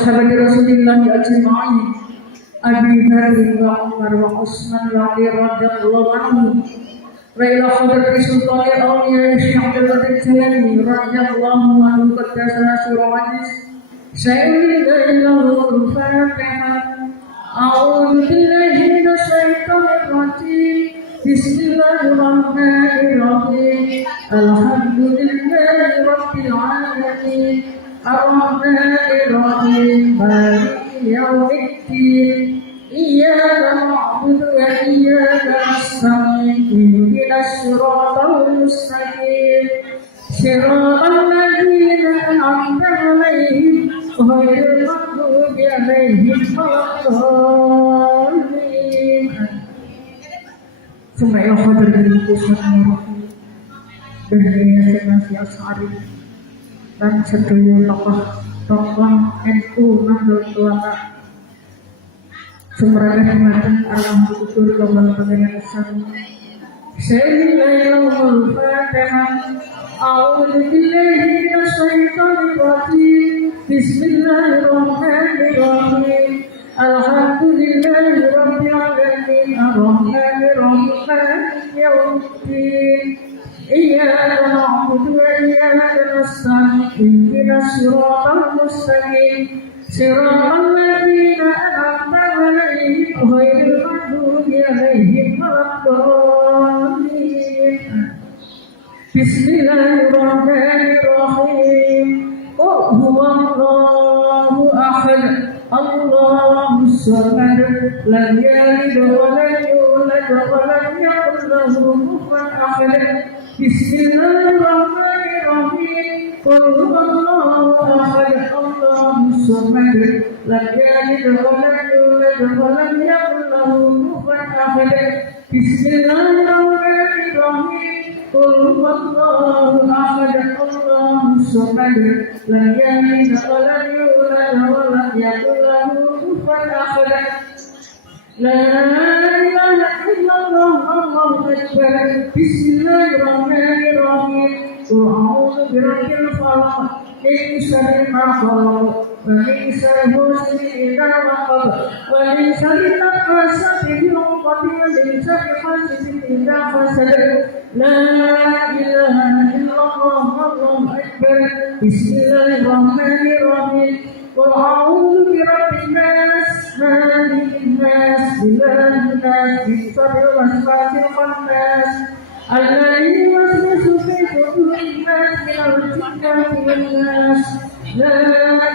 sahabat Rasulullah ajma'in Abi Bakar wa Umar wa Utsman wa Ali radhiyallahu anhu Raila Khadir Sultan Auliya Syekh Abdul Qadir Jailani radhiyallahu anhu qaddasa surah Sayyidul Fatihah A'udzu billahi minasyaitonir rajim Bismillahirrahmanirrahim Alhamdulillahi rabbil alamin Ar-Rahmanir-Rahim Maliki yaumiddin Iyyaka na'budu wa iyyaka nasta'in Ihdinas siratal mustaqim Siratal ladzina an'amta 'alaihim ghairil maghdubi 'alaihim waladdallin. Summa ya khabar dari pusat Murabi Bahaya Senasi As'ari dan sedaya tokoh NU Nahdlatul Ulama sumberane dumateng alam kudur kawula panjenengan sami Sayyidul Fatihah A'udzu billahi minasyaitonir rajim Bismillahirrahmanirrahim Alhamdulillahi rabbil alamin Ar-Rahmanir Rahim Maliki yaumiddin Iyyaka na'budu wa iyyaka nasta'in Ihdinas siratal mustaqim Siratal ladzina an'amta 'alaihim ghairil maghdubi 'alaihim waladdallin. Bismillahirrahmanirrahim. Qul huwallahu ahad. Allahus samad. Lam yalid wa lam yulad wa lam yakul lahu kufuwan ahad. Bismillahirrahmanirrahim. Qul huwallahu ahad. Allahus samad. Lam yalid wa lam yulad wa lam yakul lahu kufuwan ahad. Bismillahirrahmanirrahim. Qul huwallahu ahad. Allahus samad. Lam yalid wa lam yulad wa lam yakul lahu kufuwan ahad. La ilaha illallah Allahu akbar. Bismillahirrahmanirrahim. Qul a'udzu birabbil falaq min syarri ma khalaq wa min syarri ghasiqin idza waqab wa min syarri nafasati fil 'uqad wa min syarri hasidin idza hasad. La ilaha illallah Allahu akbar. Bismillahirrahmanirrahim. Qul a'udzu birabbin nas malikin nas ilahin nas min syarril waswasil khannas alladzi yuwaswisu fi sudurin nas minal jinnati wan nas. La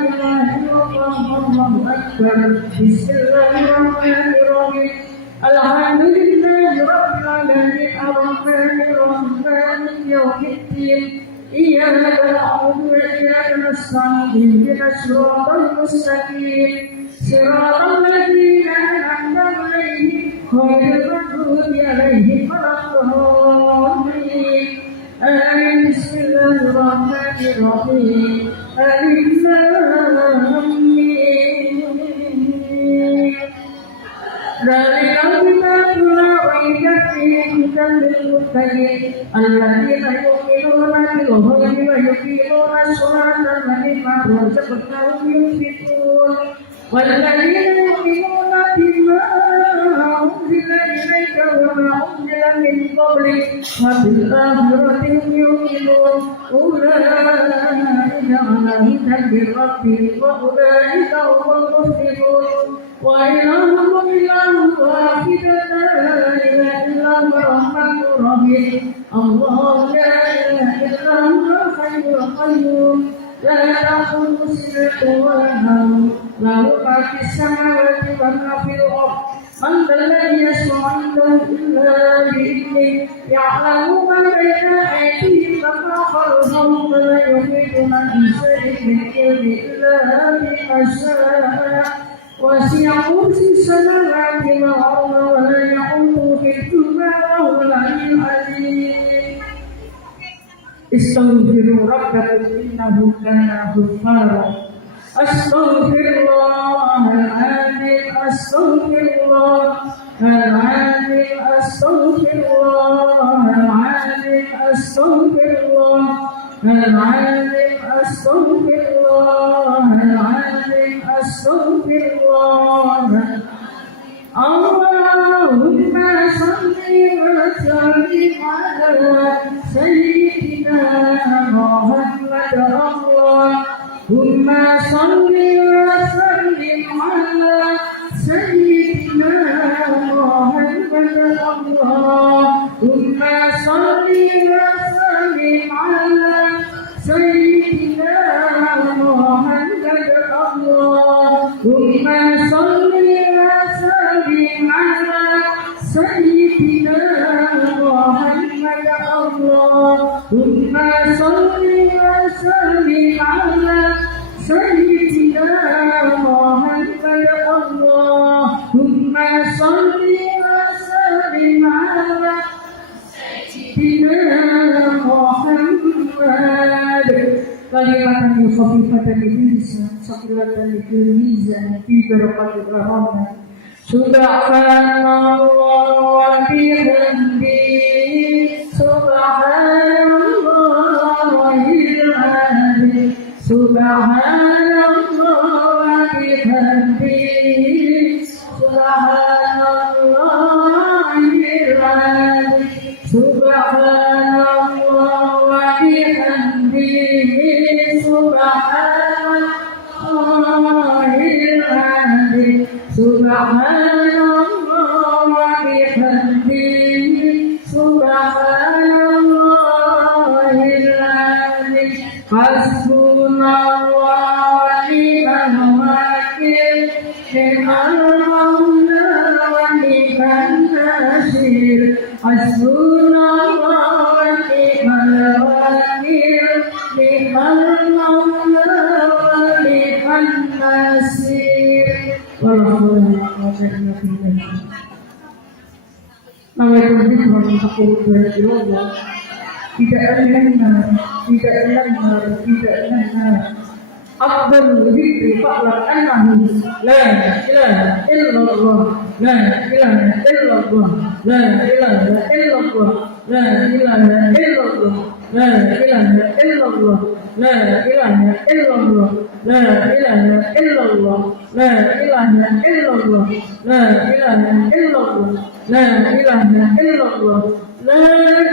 ilaha illallah Allahu akbar. Bismillahirrahmanirrahim. Alhamdulillahi rabbil alamin ar-rahmanir rahim maliki yaumiddin Iyyaka na'budu wa iyyaka nasta'in Ihdinas siratal mustaqim Siratal ladzina an'amta 'alaihim ghairil maghdubi 'alaihim waladdallin. Amin. Bismillahirrahmanirrahim. Alif lam mim. Dzalikal kitabu la raiba fihi hudan lil muttaqin alladzina yu'minuna bil ghaibi wa yuqimuna as-salata wa mimma razaqnahum yunfiqun walladzina yu'minuna bima unzila ilayka wa ma unzila min qablik wa bil akhirati hum yuqinun ulaika 'ala hudan min rabbihim wa ulaika humul muflihun. Wa ilahukum ilahun wahid la ilaha illa huwal rahmanur rahim. Allahu la ilaha illa huwal hayyul qayyum la ta'khudhuhu sinatun wa la nawm lahu ma fis samawati wa ma fil ardh. Man dhal ladzi yashfa'u 'indahu illa bi'idhnihi ya'lamu ma bayna aydihim wa ma khalfahum wa la yuhituna bi shay'in min ilmihi illa bima sha'a. وسع كرسي السماوات والأرض ولا يئوده حفظهما وهو العلي العظيم. استغفروا ربكم إنه كان غفارا. أستغفر الله العظيم. أستغفر الله العظيم. أستغفر الله العظيم. أستغفر الله العظيم. أستغفر الله العظيم. astaghfirullah. Allahumma salli wa sallim ala sayyidina Muhammad. Allahumma salli wa sallim ala sayyidina Muhammad. Allahumma salli wa sallim ala sayyidina Muhammad. Allahumma salli wa sallim ala sayyidina Muhammad. Allahumma salli wa sallim ala sayyidina Muhammad. Allahumma salli wa sallim ala sayyidina Muhammad. Kalimatan khafifatan lil lisan, thaqilatan fil mizan, fi barakatil rahman. Subhanallah wa bihamdihi, subhanallah wa bihamdihi, subhanallah wa bihamdihi, subhanallah wa bihamdihi, subhanallah wa bihamdihi, subhanallah wa bihamdihi, subhanallahil azim. Hasbunallahu wa ni'mal wakil, ni'mal mawla wa ni'man nasir. Hasbunallahu wa ni'mal wakil, ni'mal mawla wa ni'man nasir. Tidak enak. Afdal dzikri fa'lam annahu la ilaha illallah, la ilaha illallah, la ilaha illallah, la ilaha illallah, la ilaha illallah, la ilaha illallah, la ilaha illallah, la ilaha illallah, la ilaha illallah, la ilaha illallah, la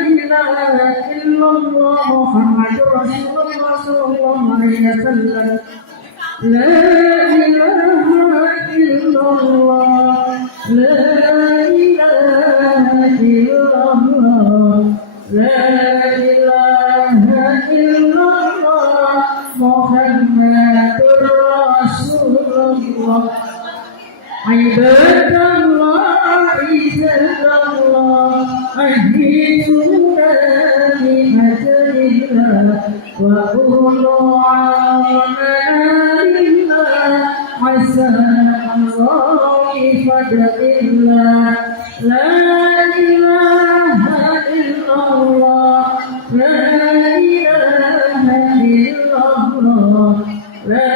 ilaha illallah Muhammadur Rasulullah sallallahu alaihi wasallam. La ilaha illallah, la ilaha illallah, la ilaha illallah Muhammadur Rasulullah. Ibadallah, ibadallah, ahdituna bi ajrillah wa qulu amanillah, hasanallah ifadillah. La ilaha illallah, la ilaha illallah, la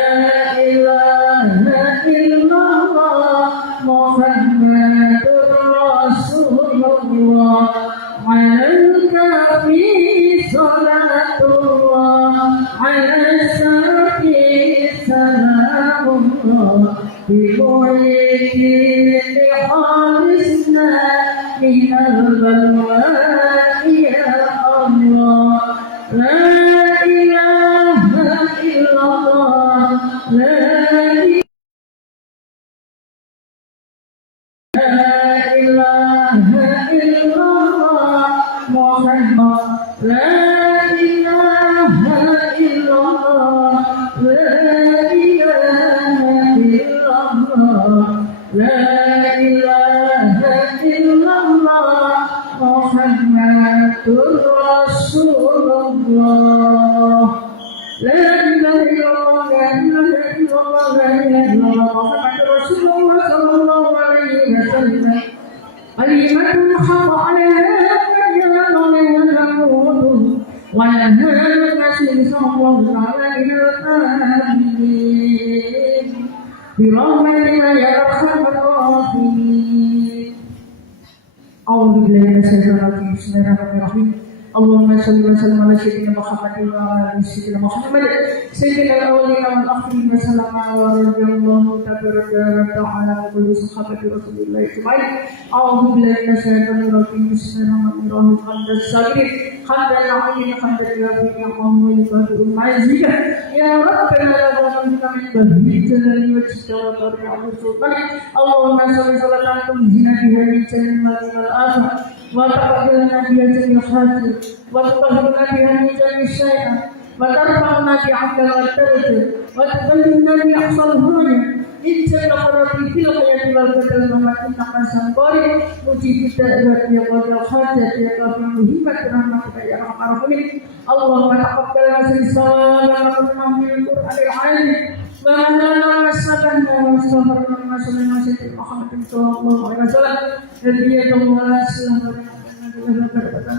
ilaha illallah Muhammadur Rasulullah. Alaika fi salatullah, ala safi salamullah, bi kulli halisna minal balwa ya Allah. La ilaha illallah, la ilaha illallah Muhammad. La ilaha illallah, la ilaha illallah, la ilaha illallah Muhammadur Rasulullah. La ilaha illallah, la ilaha illallah, la ilaha illallah Muhammadur Rasulullah sallallahu alaihi wasallam. Kalimatun haqq alaiha fajalan yamutu wa laha masih sallallahu alaihi wasallam. Birahmatika ya arhamar rahimin. A'udzu billahi minasyaitonir rajim. Bismillahirrahmanirrahim. Allahumma salli wa sallim ala sayyidina Muhammadin wa ala sayyidina Muhammad sayyidina al-awwalina wal akhirin wa sallama wa radiyallahu tabaraka ta'ala wa kulli sahabati Rasulillah ajma'in. A'udzu billahi minasyaitonir rajim. Bismillahirrahmanirrahim. Hamdan syakir, hamdan na'im, hamdan yafiq, hamdan yukafi'u mazida. Ya Rabbana rabbana min bahri jalali wa jalali wa sultani. Allahumma salli salatan tunjina biha min jannati wal akhirah. وتقبلنا بها جميع الحاجات وتطهرنا بها من جميع الشيء وترفعنا بعبد والدرجة وتبلغنا بأقصى الهدى من جميع قرارات في الحياة والبدن ومتنا قسم قارئ مجيب الدعوات يا قاضي الحاجات يا قاضي المهمة رحمتك يا أرحم الراحمين. اللهم تقبل رسالة من القرآن العظيم ومنعنا وسبنا واستغفرنا وسلمنا سيدنا محمد صلى الله عليه وسلم هدية الله سلام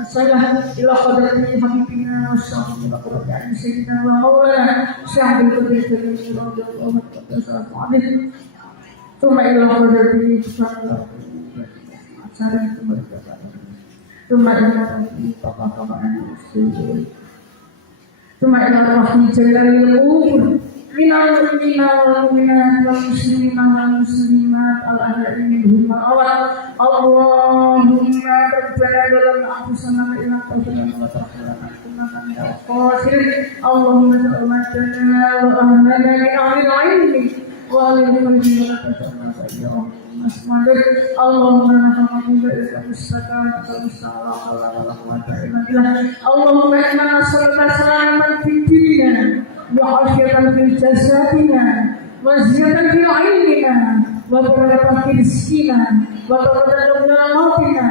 saya ila qadrati habibina wa sallallahu alaihi sayyidina wa maulana syahidul qudri radhiyallahu anhu thumma ila qadrati sallallahu acara itu berkata thumma ila qadrati thumma ila rahmi jalalil umur minal mu'minina wal mu'minat wal muslimina wal muslimat al ahya'i minhum wal amwat. Allahumma rabbana zalamna anfusana wa in lam taghfir lana wa tarhamna lanakunanna minal khasirin. Allahumma taqabbal wa ahlana min ahli al-'ilmi wa alimna bima ta'lamu ya Rabbana. Allahumma rahmatuka ila mustaqam wa musta'ala wa quwwata illa billah. Allahumma inna nas'aluka salaman fid din وعافية في جسدنا وزيادة في علمنا وبركة في رزقنا وتقبل منا موتنا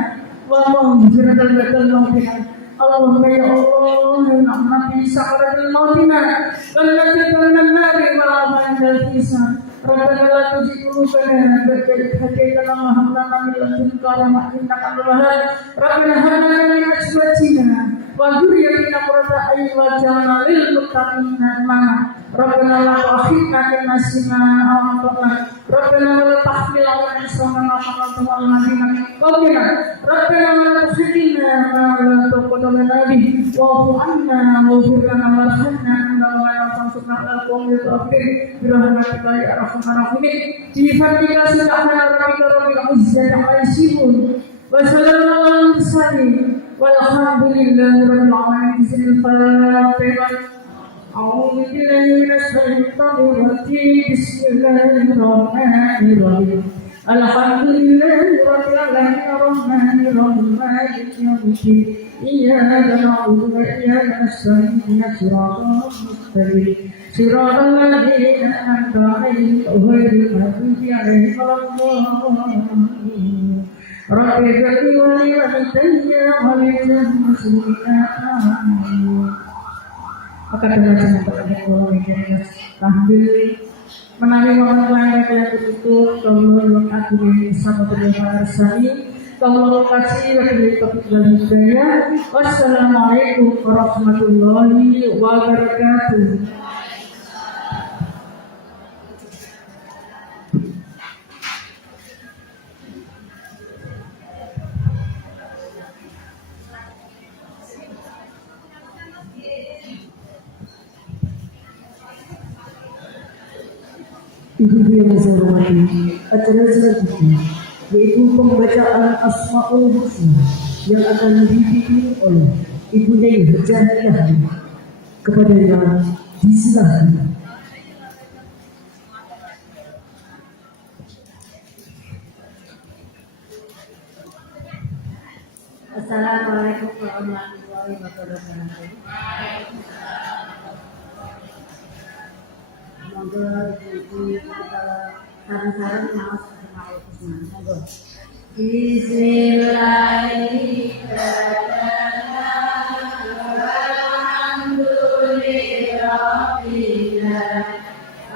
ومغفرة بعد موتنا. اللهم يا الله نعمة في سعادة موتنا والتي بين النار وعافية الحساب. ربنا لا تزغ قلوبنا بعد إذ هديتنا وهب لنا من لدنك رحمة إنك أنت الوهاب. ربنا هب لنا من أزواجنا وذريتنا قرة أعين واجعلنا للمتقين إماما. ربنا لا تؤاخذنا إن نسينا أو أخطأنا. ربنا ولا تحمل علينا إصرا كما حملته على الذين من قبلنا. ربنا ولا تحرمنا ما لا طاقة لنا به واعف عنا واغفر لنا وارحمنا إنك لا تنصرنا على القوم الكافرين برحمتك يا أرحم الراحمين. بفضلك سبحان ربك رب العزة عما يصفون وسلام على المرسلين والحمد لله رب العالمين. بسم الفاتحة. أعوذ بالله من الشيطان الرجيم. بسم الله الرحمن الرحيم. الحمد لله رب العالمين الرحمن الرحيم مالك يوم الدين إياك نعبد وإياك نستعين صراط المستقيم صراط الذين أنعمت عليهم غير المغضوب عليهم ولا الضالين. رب اغفر لي ولوالدي وللمسلمين آمين. Maka dengan semoga Allah menjadikan tahlil menawi momen langit yang ditutup kalau akhirnya sama dengan Arsani kalau kasih wakil topik dan hidayah. Wassalamualaikum warahmatullahi wabarakatuh. Ibu yang saya hormati, acara selanjutnya yaitu pembacaan Asmaul Husna yang akan dipimpin oleh Ibu Nyai Hajah Yahya. Kepada yang disilahkan. Assalamualaikum warahmatullahi wabarakatuh. Monggo ibu saran-saran maos Asmaul Husna. Monggo. Bismillahirrahmanirrahim. Alhamdulillah.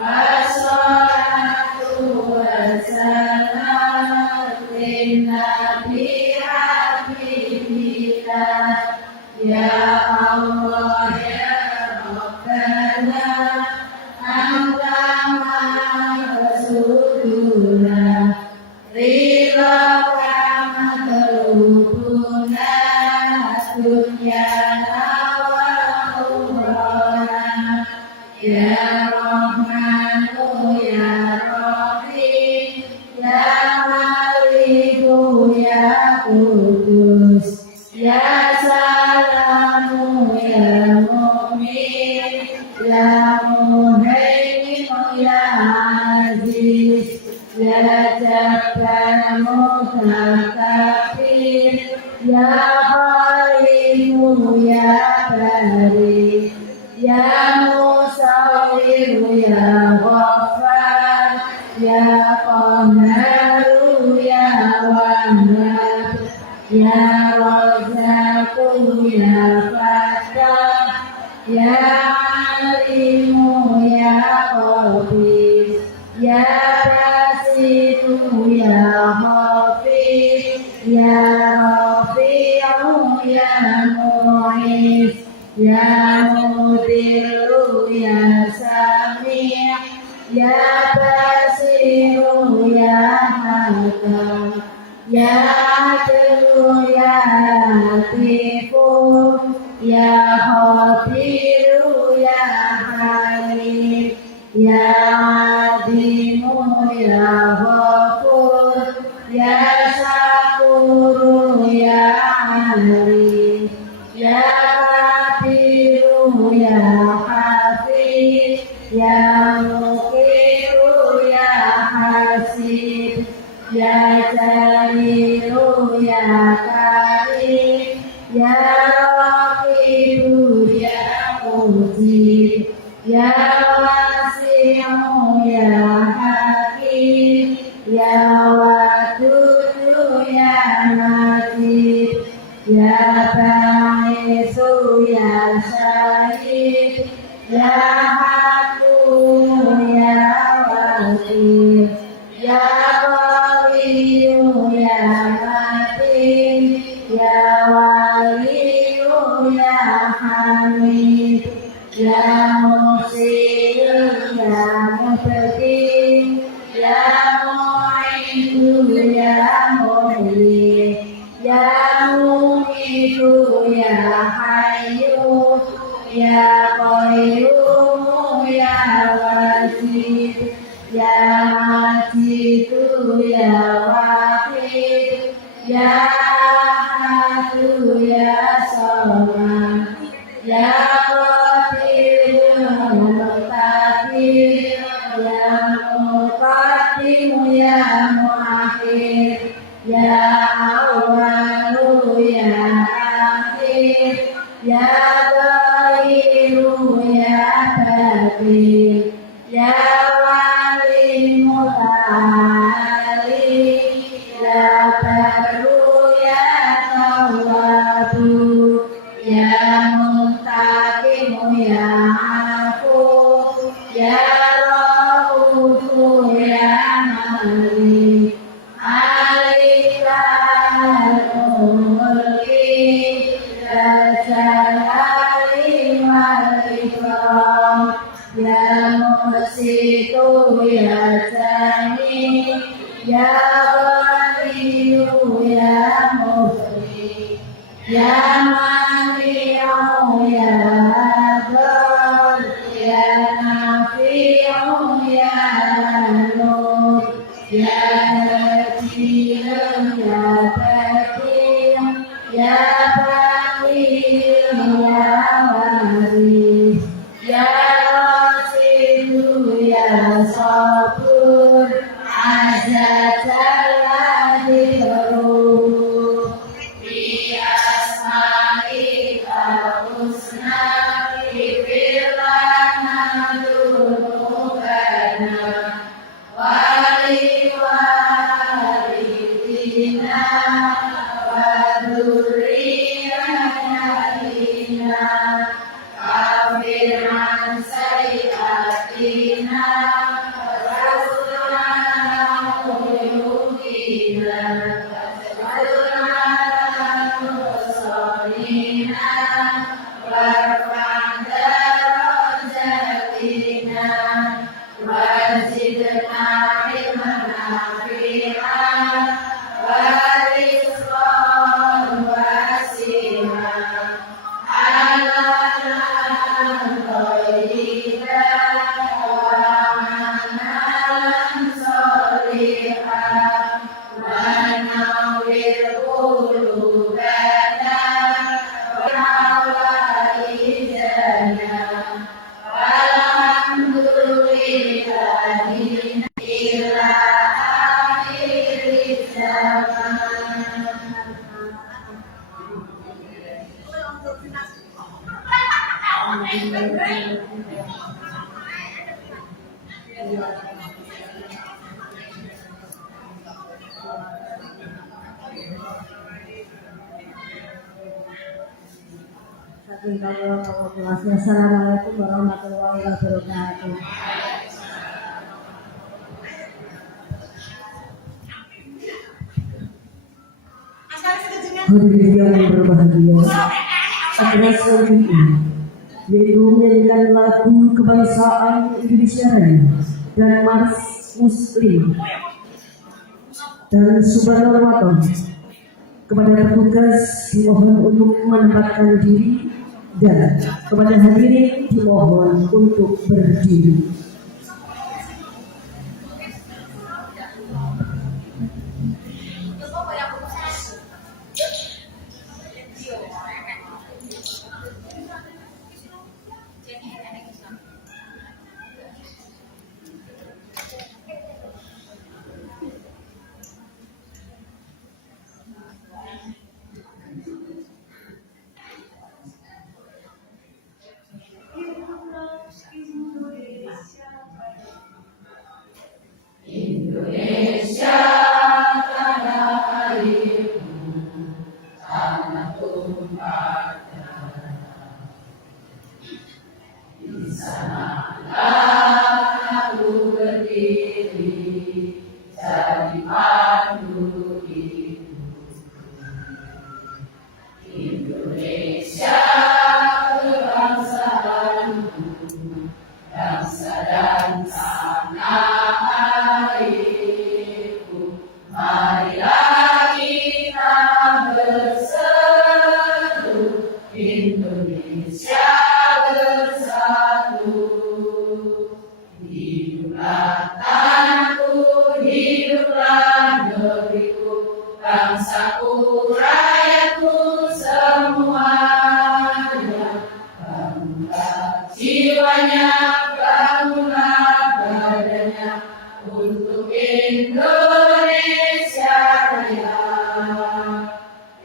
Wassalatu wassalamu ala nabi habibillah. Ya Allah ya Rabbana anta rasuluna ridha kama terubuna عزيز يا جبار متكبر يا حليم يا بريء يا مصور يا غفار يا قهار يا وهاب يا رزاق يا فتاح يا عليم يا خبير يا باسط يا حفيظ يا رفيع يا معز يا مدير يا سميع يا بصير يا حكم يا عدل يا لطيف يا خبير يا حليم يا عظيم يا غفور يا شكور يا عليم يا كبير يا حفيظ يا مقيم يا حسيب يا جليل يا كريم يا رقيب يا مجيب يا واسع يا حكيم يا ودود يا مجيد يا باعث يا شهيد يا حكيم يا وكيل يا قوي يا متين يا ولي يا حميد يا مرسل يا مبدي يا معين يا مولي يا مميت يا حي يا قيوم يا وزير يا مجيد يا واحد يا أحد يا صمد يا قدير يا مقتدر يا مقدم يا مؤخر يا أول يا آخر يا ظاهر يا باطن يا ولي متعالي يا بر يا تواب يا منتقم يا عفو يا رؤوف يا مليك عليك الملك يا جلال والإكرام يا مقسط يا سميع يا غني يا مفرد يا منيع يا ضار يا نافع يا نور يا لطيف يا بديع يا بقيع يا وريث يا راشد يا صبور عز جل ذكره بأسمائك الحسنى اغفر لنا ذنوبنا ولوالدينا وذريتنا كفر عن سيئاتنا وارزقنا Assalamualaikum warahmatullahi wabarakatuh. Hadirin yang berbahagia, acara selanjutnya yaitu menyanyikan lagu kebangsaan Indonesia Raya dan Mars Muslim dan Subhanallah. Kepada petugas dimohon untuk menempatkan diri dan kepada hadirin dimohon untuk berdiri. Indonesia tanah airku, tanah tumpah darah. Di sanalah aku berdiri, jadi pandu hidupku. Indonesia kebangsaanku, bangsa dan tanah airku. Marilah kita berseru, Indonesia bersatu. Hiduplah tanahku, hiduplah negeriku, bangsaku, rakyatku semuanya. Bangunlah jiwanya, bangunlah badannya untuk Indonesia Raya.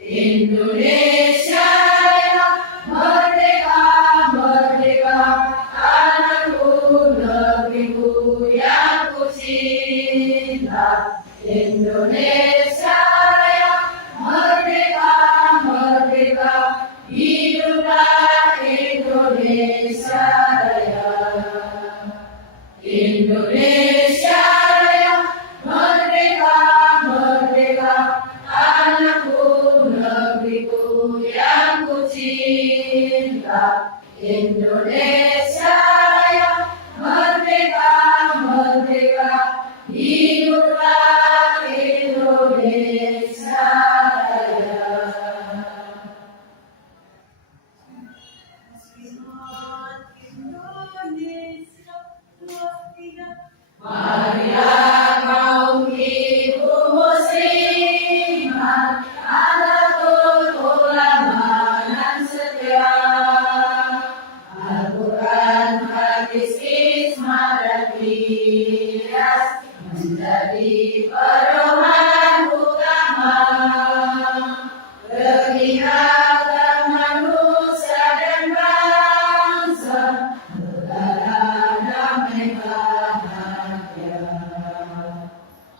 Indonesia Raya, merdeka, merdeka, tanahku, negeriku yang ku cinta. Indonesia Raya, merdeka, merdeka, hiduplah Indonesia Raya. Indonesia Raya, merdeka, merdeka, tanahku, negeriku yang ku cinta. Indonesia Raya, merdeka, merdeka, hiduplah Indonesia Raya. Marilah kaum ibu muslimat, Nahdlatul Ulama dan setia, Al-Quran, hadis, ijma dan qiyas menjadi pedoman utama. Kegiatan manusia dan bangsa, negara damai bahagia.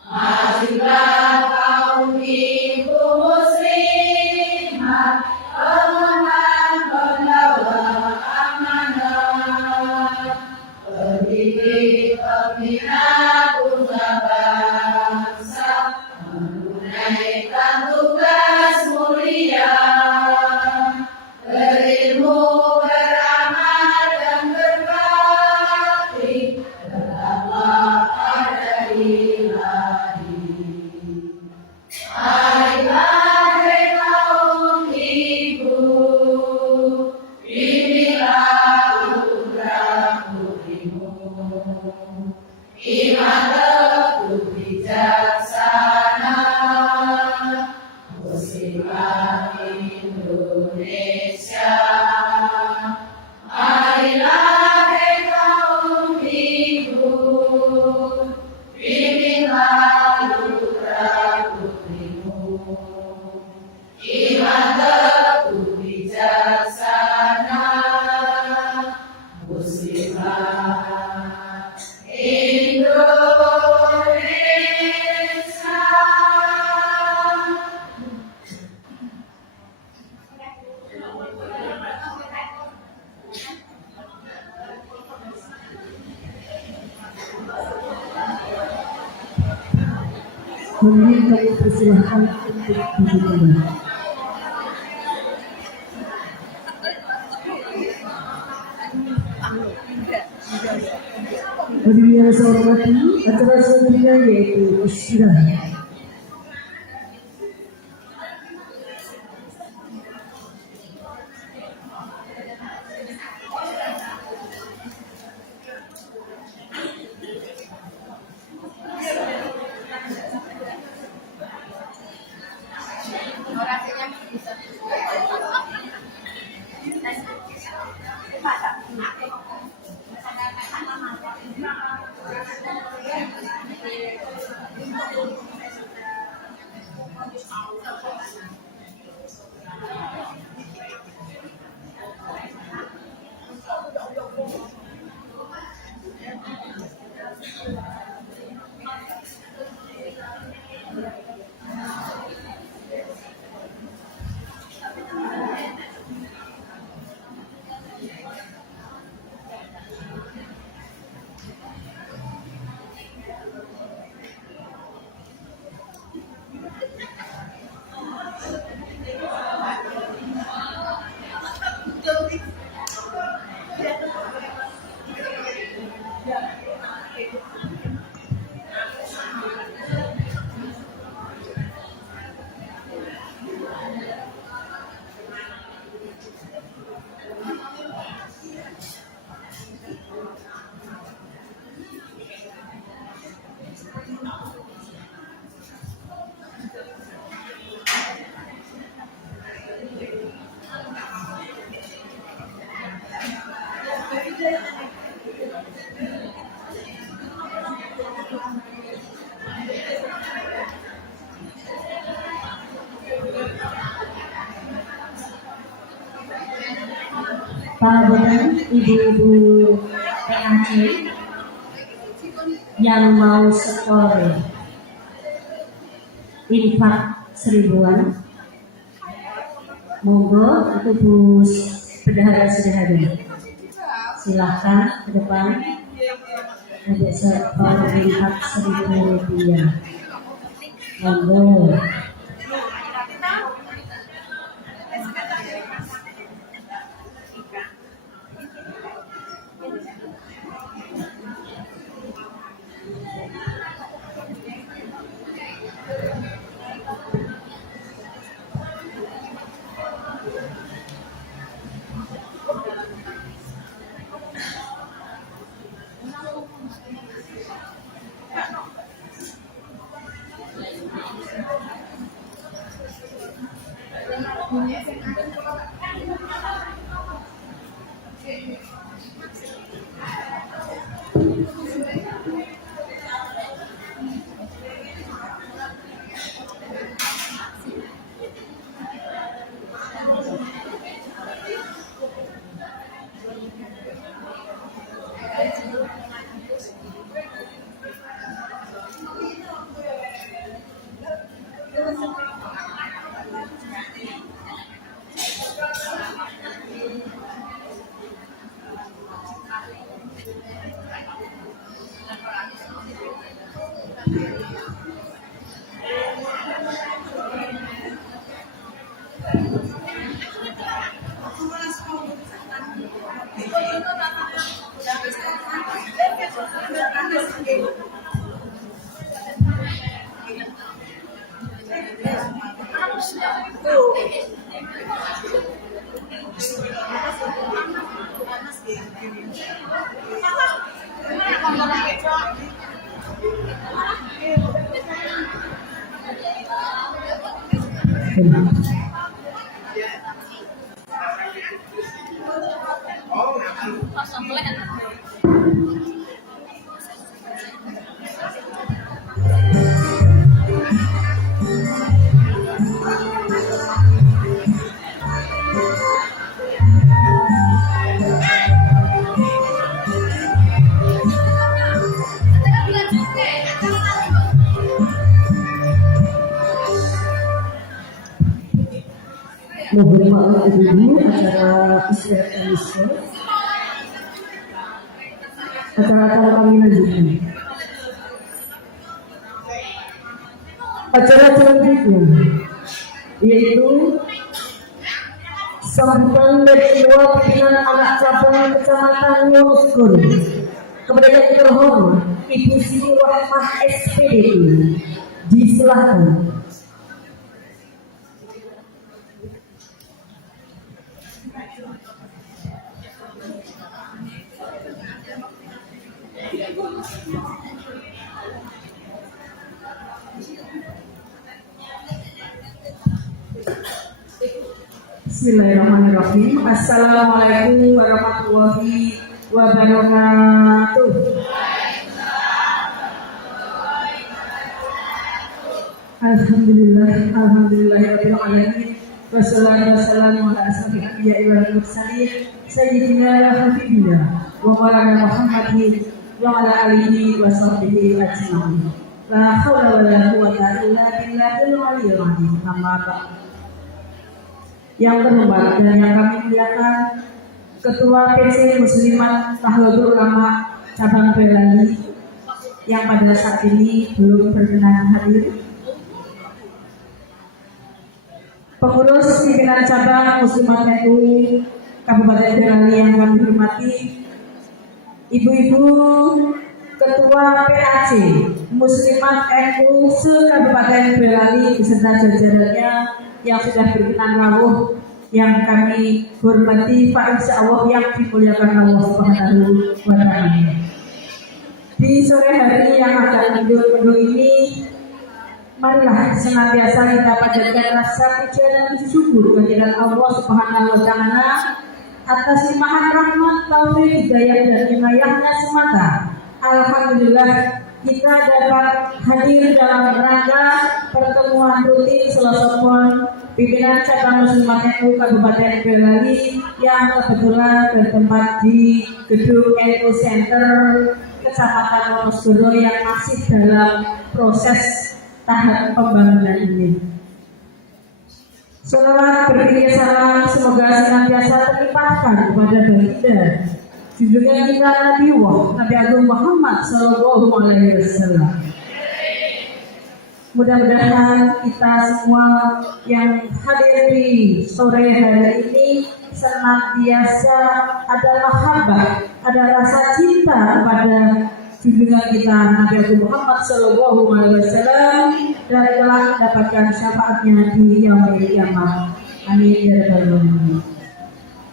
Majulah kaum ibu muslimat, pengemban pembawa amanah, pendidik pembina bangsa, Hadirin kami persilahkan untuk duduk kembali. Hadirin yang saya hormati, acara selanjutnya yaitu istirahat. Para bapak, ibu-ibu PAC yang mau setor infak seribuan, monggo itu Bu Bendahara sudah hadir. Silahkan ke depan, ada setor infak Rp1.000. Monggo. Mohon maaf ibu, acara istirahat kami selesai. Acara kami lanjutkan. acara selanjutnya yaitu sambutan dari Ketua Pimpinan Anak Cabang Kecamatan Wonosobo kepada yang terhormat Ibu Siti Rahmah SPDP disilahkan. Bismillahirrahmanirrahim. Assalamualaikum warahmatullahi wabarakatuh. Alhamdulillahirabbil alamin. Wassalatu wassalamu ala asrofil anbiya'i wal mursalin sayyidina wa habibina wa maulana Muhammadin wa ala alihi wa sahbihi ajma'in. La haula wa la quwwata illa billahil aliyyil azim. Amma ba'd. Yang terhormat dan yang kami muliakan Ketua PC Muslimat Nahdlatul Ulama Cabang Boyolali yang pada saat ini belum berkenan hadir, pengurus pimpinan cabang Muslimat NU Kabupaten Boyolali yang kami hormati, ibu-ibu Ketua PAC Muslimat NU se-Kabupaten Boyolali beserta jajarannya yang sudah berkenan rawuh, yang kami hormati, Pak Insya Allah yang dimuliakan Allah Subhanahu wa Ta'ala. Di sore hari yang agak mendung-mendung ini, marilah senantiasa kita panjatkan rasa puja dan syukur kehadirat Allah Subhanahu wa Ta'ala atas limpahan rahmat, taufik, hidayah dan inayahnya semata. Alhamdulillah kita dapat hadir dalam rangka pertemuan rutin Selasa Pon pimpinan cabang Muslimat NU Kabupaten Boyolali yang kebetulan bertempat di gedung NU Center Kecamatan Wonosobo yang masih dalam proses tahap pembangunan ini. Salawat berpikir salam semoga senantiasa terlimpahkan kepada baginda junjungan kita Nabi Agung Muhammad Sallallahu Alaihi Wasallam. Mudah-mudahan kita semua yang hadir di sore hari ini senantiasa ada mahabbah, ada rasa cinta kepada junjungan kita Nabi Agung Muhammad Sallallahu Alaihi Wasallam dan telah mendapatkan syafaatnya di yaumil qiyamah. Amin ya rabbal alamin.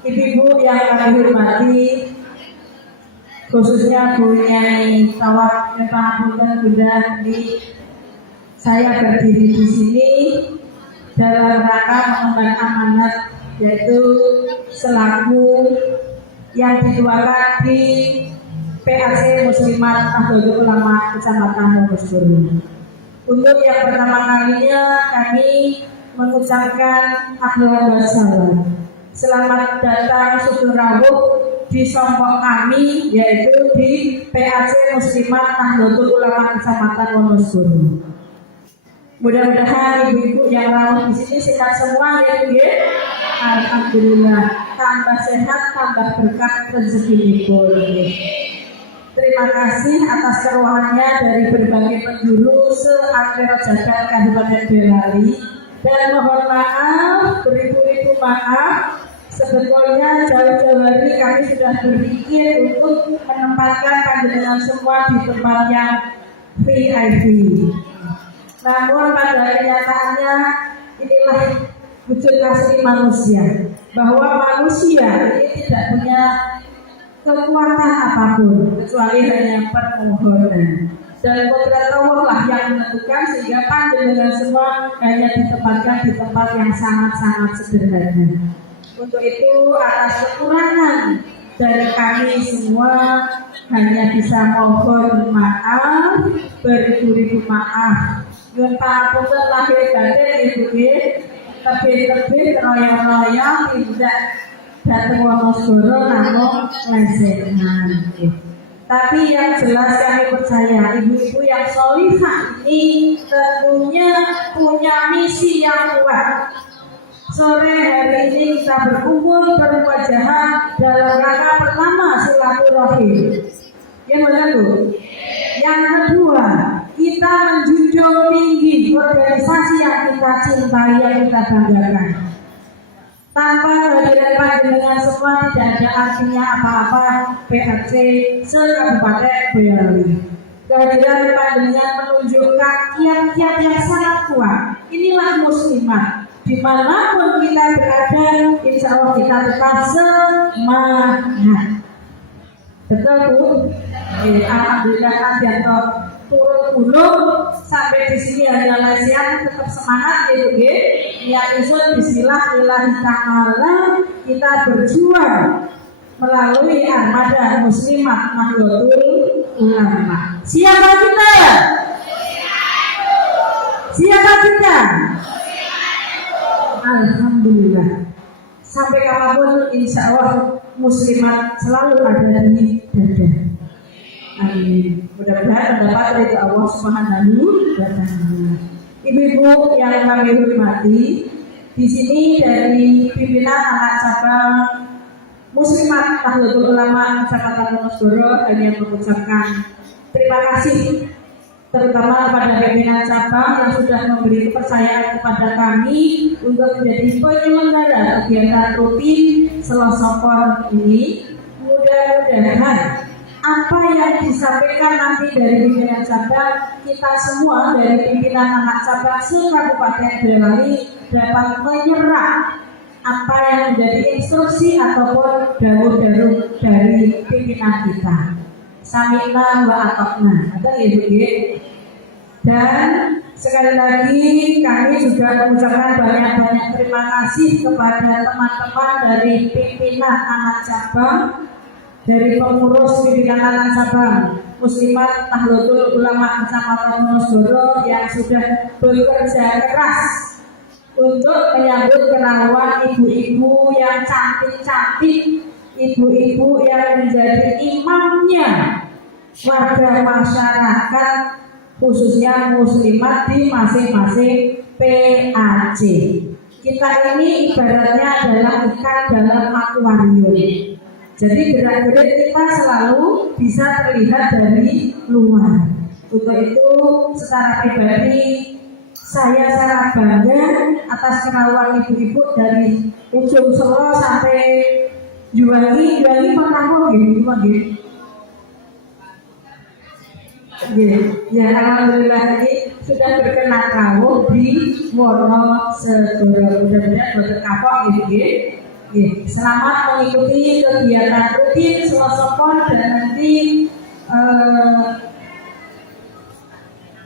Ibu-ibu yang kami hormati, khususnya Bu Nyai Tawak Mepangapunten Bunda di saya berdiri di sini dalam rangka mengemban amanat, yaitu selaku yang dituakan di PAC Muslimat Nahdlatul Ulama Kecamatan Wonosobo. Untuk yang pertama kalinya kami mengucapkan ahlan wa sahlan. Selamat datang sugeng rawuh di sompok kami, yaitu di PAC Muslimat Nahdlatul Ulama Kecamatan Wonosobo. Mudah-mudahan ibu-ibu yang rawuh di sini sehat semua ya Bu ya. Alhamdulillah, tambah sehat, tambah berkah rezeki pun. Terima kasih atas keruangannya dari berbagai penjuru se-Akhir Jagat Kabupaten Boyolali, dan mohon maaf, beribu-ribu maaf. Sebetulnya jauh-jauh hari kami sudah berpikir untuk menempatkan panjenengan semua di tempat yang VIP. Namun pada kenyataannya inilah wujud asli manusia, bahwa manusia ini tidak punya kekuatan apapun kecuali hanya permohonan, dan kodrat Allah lah yang menentukan sehingga panjenengan semua hanya ditempatkan di tempat yang sangat-sangat sederhana. Untuk itu atas kekurangan dari kami semua hanya bisa mohon maaf, beribu-ribu maaf. Nyuwun pangapunten lahir batin ibu tebih-tebih royong-royong tidak datang Wonosobo namun lesengan. Tapi yang jelas kami percaya ibu-ibu yang sholihah ini tentunya punya misi yang kuat. Sore hari ini kita berkumpul berwajahan dalam rangka pertama silaturahim. Yang benar Bu. Yang kedua, kita menjunjung tinggi organisasi yang kita cintai, yang kita banggakan. Tanpa kehadiran panjenengan semua tidak ada artinya apa-apa PRC se-Kabupaten Boyolali. Kehadiran panjenengan menunjukkan kiat-kiat yang sangat kuat. Inilah muslimat. Dimanapun kita berada, insya Allah kita tetap semangat. Betul Bu? Alhamdulillah Adianto turun gunung sampai di sini hanya Malaysia tetap semangat ya Bu. Ya Isun Bismillahirrahmanirrahim kita berjuang melalui armada muslimat Nahdlatul Ulama. Siapa kita ya? Siapa kita? Alhamdulillah. Sampai kapanpun insya Allah muslimat selalu ada di dada. Amin. Mudah-mudahan mendapat ridho Allah Subhanahu wa Ta'ala. Ibu-ibu yang kami hormati, di sini dari pimpinan anak cabang Muslimat Nahdlatul Ulama Kecamatan Wonosegoro hanya mengucapkan terima kasih terutama kepada pimpinan cabang yang sudah memberi kepercayaan kepada kami untuk menjadi penyelenggara kegiatan rutin Selasa Pon ini. Mudah-mudahan apa yang disampaikan nanti dari pimpinan cabang, kita semua dari pimpinan anak cabang se-Kabupaten Boyolali dapat menyerap apa yang menjadi instruksi ataupun dawuh-dawuh dari pimpinan kita. Sami'na wa ata'na. Dan sekali lagi kami juga mengucapkan banyak-banyak terima kasih kepada teman-teman dari pimpinan anak cabang, dari pengurus pimpinan anak cabang Muslimat Nahdlatul Ulama Kecamatan Wonosegoro yang sudah bekerja keras untuk menyambut kenalan ibu-ibu yang cantik-cantik, ibu-ibu yang menjadi imamnya warga masyarakat khususnya muslimat di masing-masing PAC. Kita ini ibaratnya adalah ikan dalam akuarium. Jadi gerak-gerik kita selalu bisa terlihat dari luar. Untuk itu secara pribadi saya sangat bangga atas kenalan ibu-ibu dari ujung Solo sampai Juwangi Pernampo gitu. Ya alhamdulillah ini sudah berkenan rawuh di Wonosegoro. Mudah-mudahan boten kapok gitu. Selamat mengikuti kegiatan rutin Selasa Pon dan nanti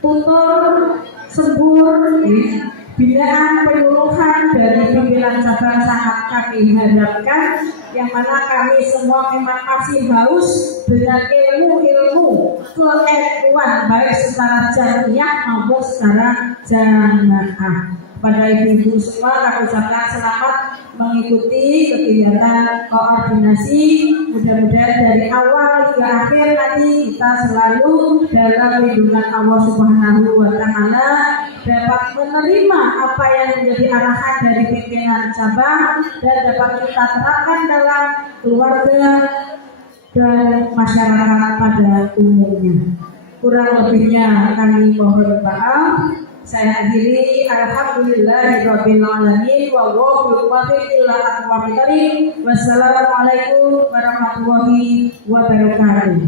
tutur sembur binaan penyuluhan dari pimpinan cabang sangat kami harapkan, yang mana kami semua memang masih haus dengan ilmu-ilmu keilmuan baik secara jamiah maupun secara jamaah. Pada ibu-ibu semua kami ucapkan selamat mengikuti kegiatan koordinasi. Mudah-mudahan dari awal hingga akhir nanti kita selalu dalam lindungan Allah Subhanahu wa Ta'ala, dapat menerima apa yang menjadi arahan dari pimpinan cabang dan dapat kita terapkan dalam keluarga dan masyarakat pada umumnya. Kurang lebihnya kami mohon maaf. Saya akhiri, alhamdulillahirabbil alamin wa waqul illa aqwamil. Wassalamualaikum warahmatullahi wabarakatuh.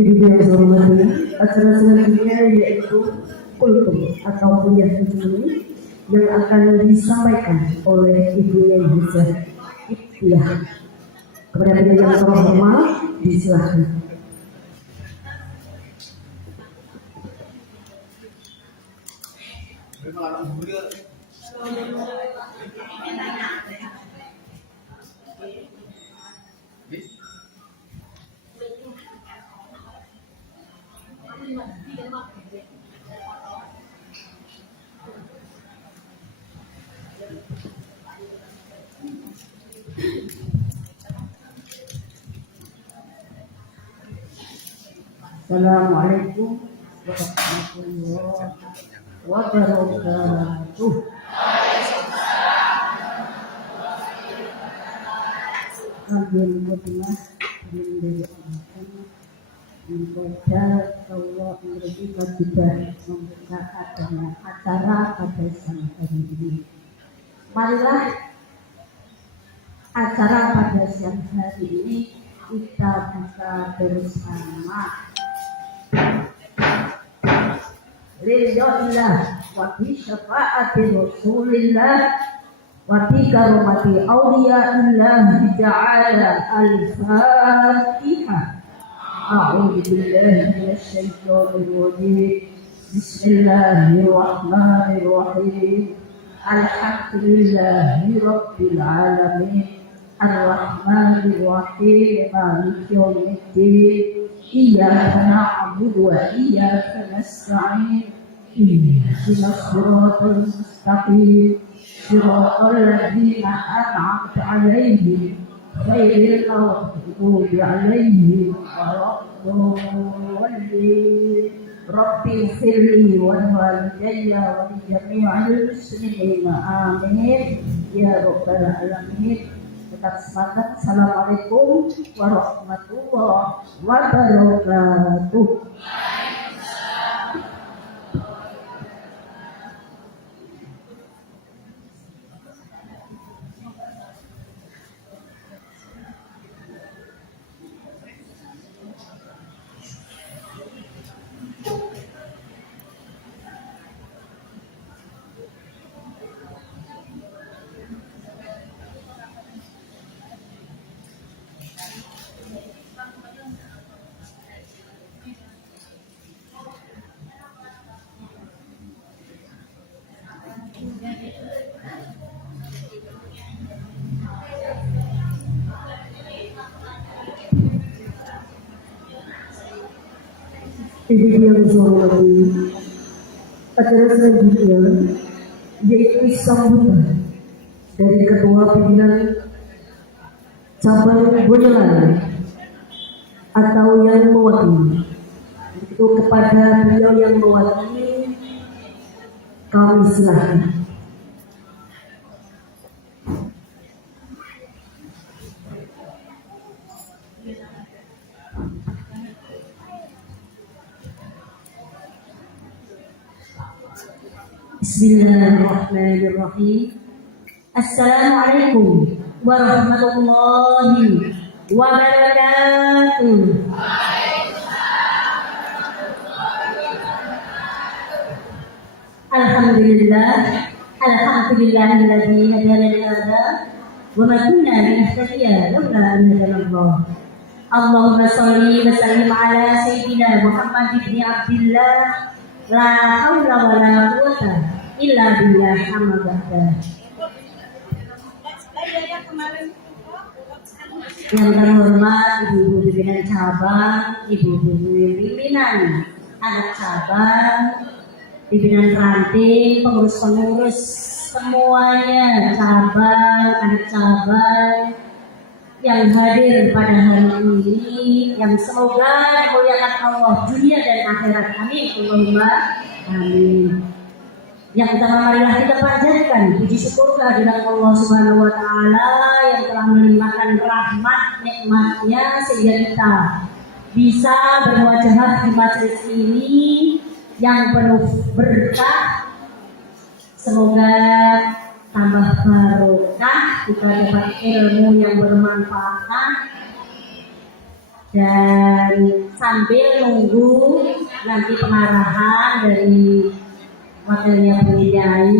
Ibu yang saya hormati, acara selanjutnya yaitu kultum atau kuliah ini yang akan disampaikan oleh Ibu Yai Hijah Ikhtiar. Kepada Ibu yang terhormat, disilakan. Assalamualaikum warahmatullahi wabarakatuh. wabarakatuh. Amin Muhammad dari membaca Allah mereka sudah membuka adanya acara pada siang hari ini. Marilah acara pada siang hari ini kita buka bersama. Ridhoillah wa bi syafaati Rasulillah wa bi karomati awliyaillah ta'ala al-Fatihah. A'udzu billahi minasy syaithanir rajim. Bismillahirrahmanirrahim. Alhamdulillahi rabbil alamin. Ar-Rahmanir Rahim. Maliki yaumiddin. Iyyaka na'budu wa iyyaka nasta'in. Ihdinas siratal mustaqim. Siratal ladzina an'amta 'alaihim ghairil maghdubi 'alaihim waladdallin. Rabbi ighfirli wa liwalidayya wa li jami'il muslimin. Amin ya rabbal alamin. Tetap semangat. Assalamualaikum warahmatullahi wabarakatuh. Ibu yang dihormati, acara selanjutnya yaitu sambutan dari Ketua Pimpinan Cabang Boyolali atau yang mewakili. Itu kepada beliau yang mewakili kami silakan. Bismillahirrahmanirrahim. Assalamualaikum warahmatullahi wabarakatuh. Alhamdulillahilladzi hadana li hadza wa ma kunna linahtadiya laula an hadana Allah. Allahumma shalli wa sallim ala sayyidina Muhammad ibn Abdillah. La haula wa la quwwata illa billah. Amma ba'da. Yang terhormat ibu-ibu pimpinan cabang, ibu-ibu pimpinan anak cabang, pimpinan ranting, pengurus-pengurus semuanya cabang, anak cabang yang hadir pada hari ini, yang semoga dimuliakan Allah dunia dan akhirat. Amin. Allahumma amin. Yang pertama, marilah kita panjatkan puji syukur kehadirat Allah Subhanahu wa taala yang telah melimpahkan rahmat nikmatnya sehingga kita bisa bermuajahah di majelis ini yang penuh berkah. Semoga tambah barokah, kita dapat ilmu yang bermanfaat, dan sambil nunggu nanti pengarahan dari wakilnya Bu Yai,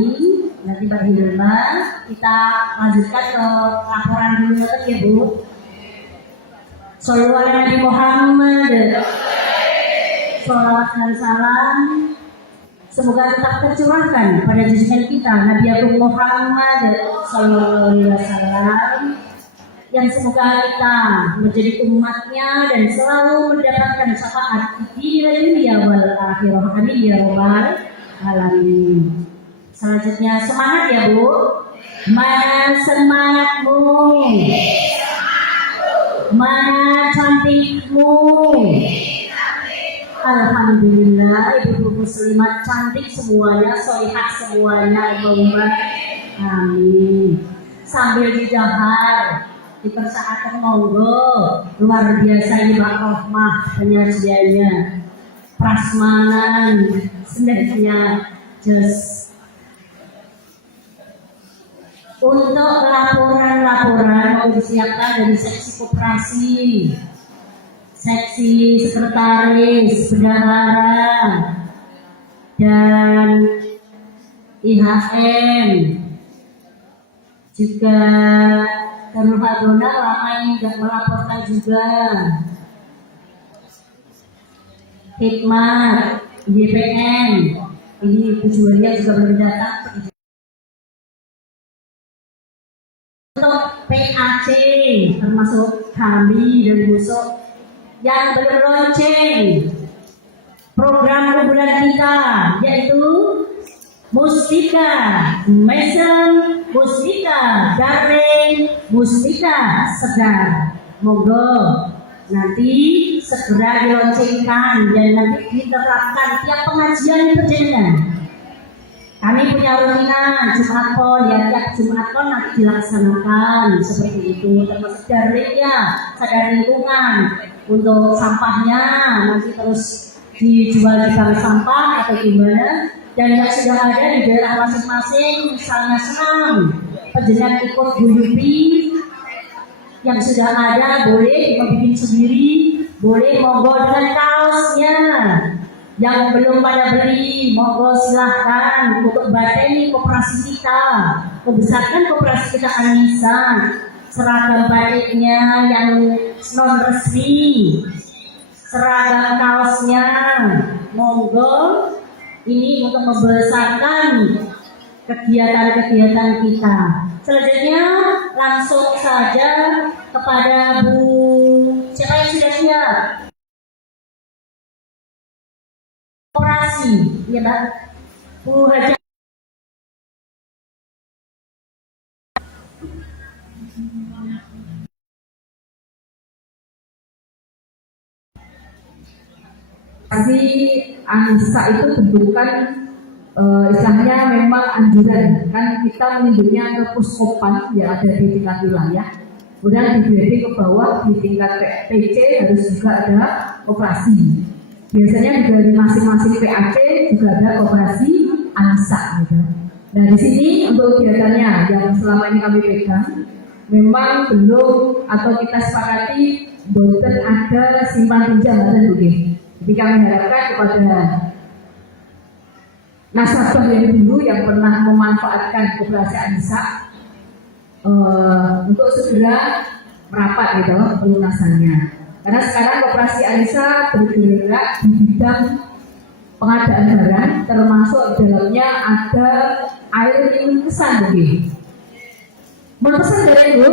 nanti Pak Hilma, kita lanjutkan ke laporan dulu ya Bu. Shallallahu ala Nabi Muhammad. Sholawat dan salam semoga tetap tercurahkan pada junjungan kita Nabi Agung Muhammad Sallallahu Alaihi Wasallam, yang semoga kita menjadi umatnya dan selalu mendapatkan syafaat di dunia wal akhirah. Amin ya rabbal alamin. Selanjutnya semangat ya Bu. Mana semangatmu? Mana cantikmu? Alhamdulillah, ibu-ibu muslimat cantik semuanya, solihah semuanya, Allahumma amin. Sambil dijahar, dipersilakan monggo, luar biasa ini Mbak Rohmah penyajiannya, prasmanan, senehnya, just. Untuk laporan-laporan mau disiapkan dari seksi koperasi, seksi sekretaris, bendahara, dan IHM, juga Darul Hadona ramai nggak melaporkan juga, Hikmat, YPN, ini tujuannya juga belum datang. Untuk PAC termasuk kami dan busuk yang belum launching program unggulan kita, yaitu Mustika Mesem, Mustika Daring, Mustika Segar. Monggo nanti segera dilaunchingkan dan nanti diterapkan tiap pengajian perjalanan. Kami punya rutinan Jumat Pon, ya tiap Jumat Pon nanti dilaksanakan seperti itu, termasuk daringnya, sadar lingkungan. Untuk sampahnya nanti terus dijual di bank sampah atau gimana, dan yang sudah ada di daerah masing-masing misalnya senang penjenengan ikut guyupi yang sudah ada boleh membuat sendiri, boleh monggo dengan kaosnya. Yang belum pada beli, monggo silahkan untuk bateni koperasi kita, membesarkan koperasi kita Anissa. Seragam batiknya yang non resmi, seragam kaosnya, monggo ini untuk membesarkan kegiatan-kegiatan kita. Selanjutnya langsung saja kepada Bu, siapa yang sudah siap? Operasi, ya Mbak, Bu Haja. Anissa itu bentukan istilahnya memang anjuran, kan kita menyebutnya ke puskopan yang ada di tingkat wilayah, kemudian di ke bawah di tingkat PC harus juga ada operasi. Biasanya juga di masing-masing PAC juga ada operasi Anissa gitu. Nah di sini untuk kegiatannya yang selama ini kami pegang memang belum atau kita sepakati boten ada simpan pinjam dan begini. Jadi kami harapkan kepada nasabah yang dulu yang pernah memanfaatkan koperasi Anissa untuk segera merapat gitu pelunasannya. Karena sekarang koperasi Anissa bergerak di bidang pengadaan barang, termasuk di dalamnya ada air minum kesan begini. Mau pesan dari Bu?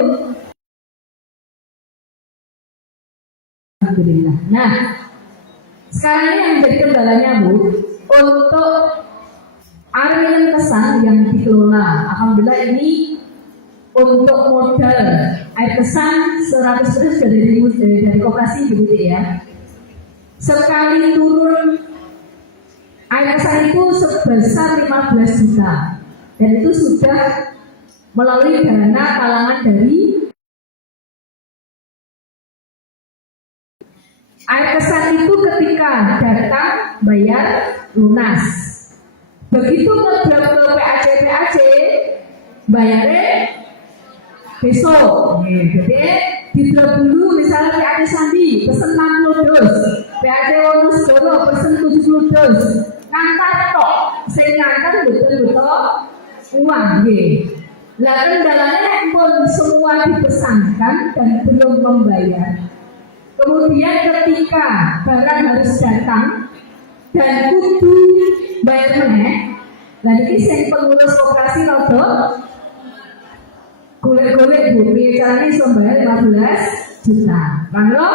Alhamdulillah. Nah, sekarang ini yang menjadi kendalanya Bu, untuk air minum kesan yang dikelola, alhamdulillah ini untuk modal air kesan 100% dari koperasi gitu ya. Sekali turun air kesan itu sebesar 15 juta dan itu sudah melalui dana talangan dari air kesan itu ketika datang bayar lunas. Begitu ngedrap ke PAC bayarnya besok. Jadi didrap dulu misalnya PAC Sandi pesen 60 dos, PAC Wonosobo pesen 70 dos. Ngantar tok, saya ngantar betul-betul uang nggih. Lah kendalanya pun semua dipesankan dan belum membayar. Kemudian ketika barang harus datang dan kudu bayar meneh, nah ini yang pengurus koperasi rodo golek-golek Bu, caranya iso bayar 15 juta. Kalau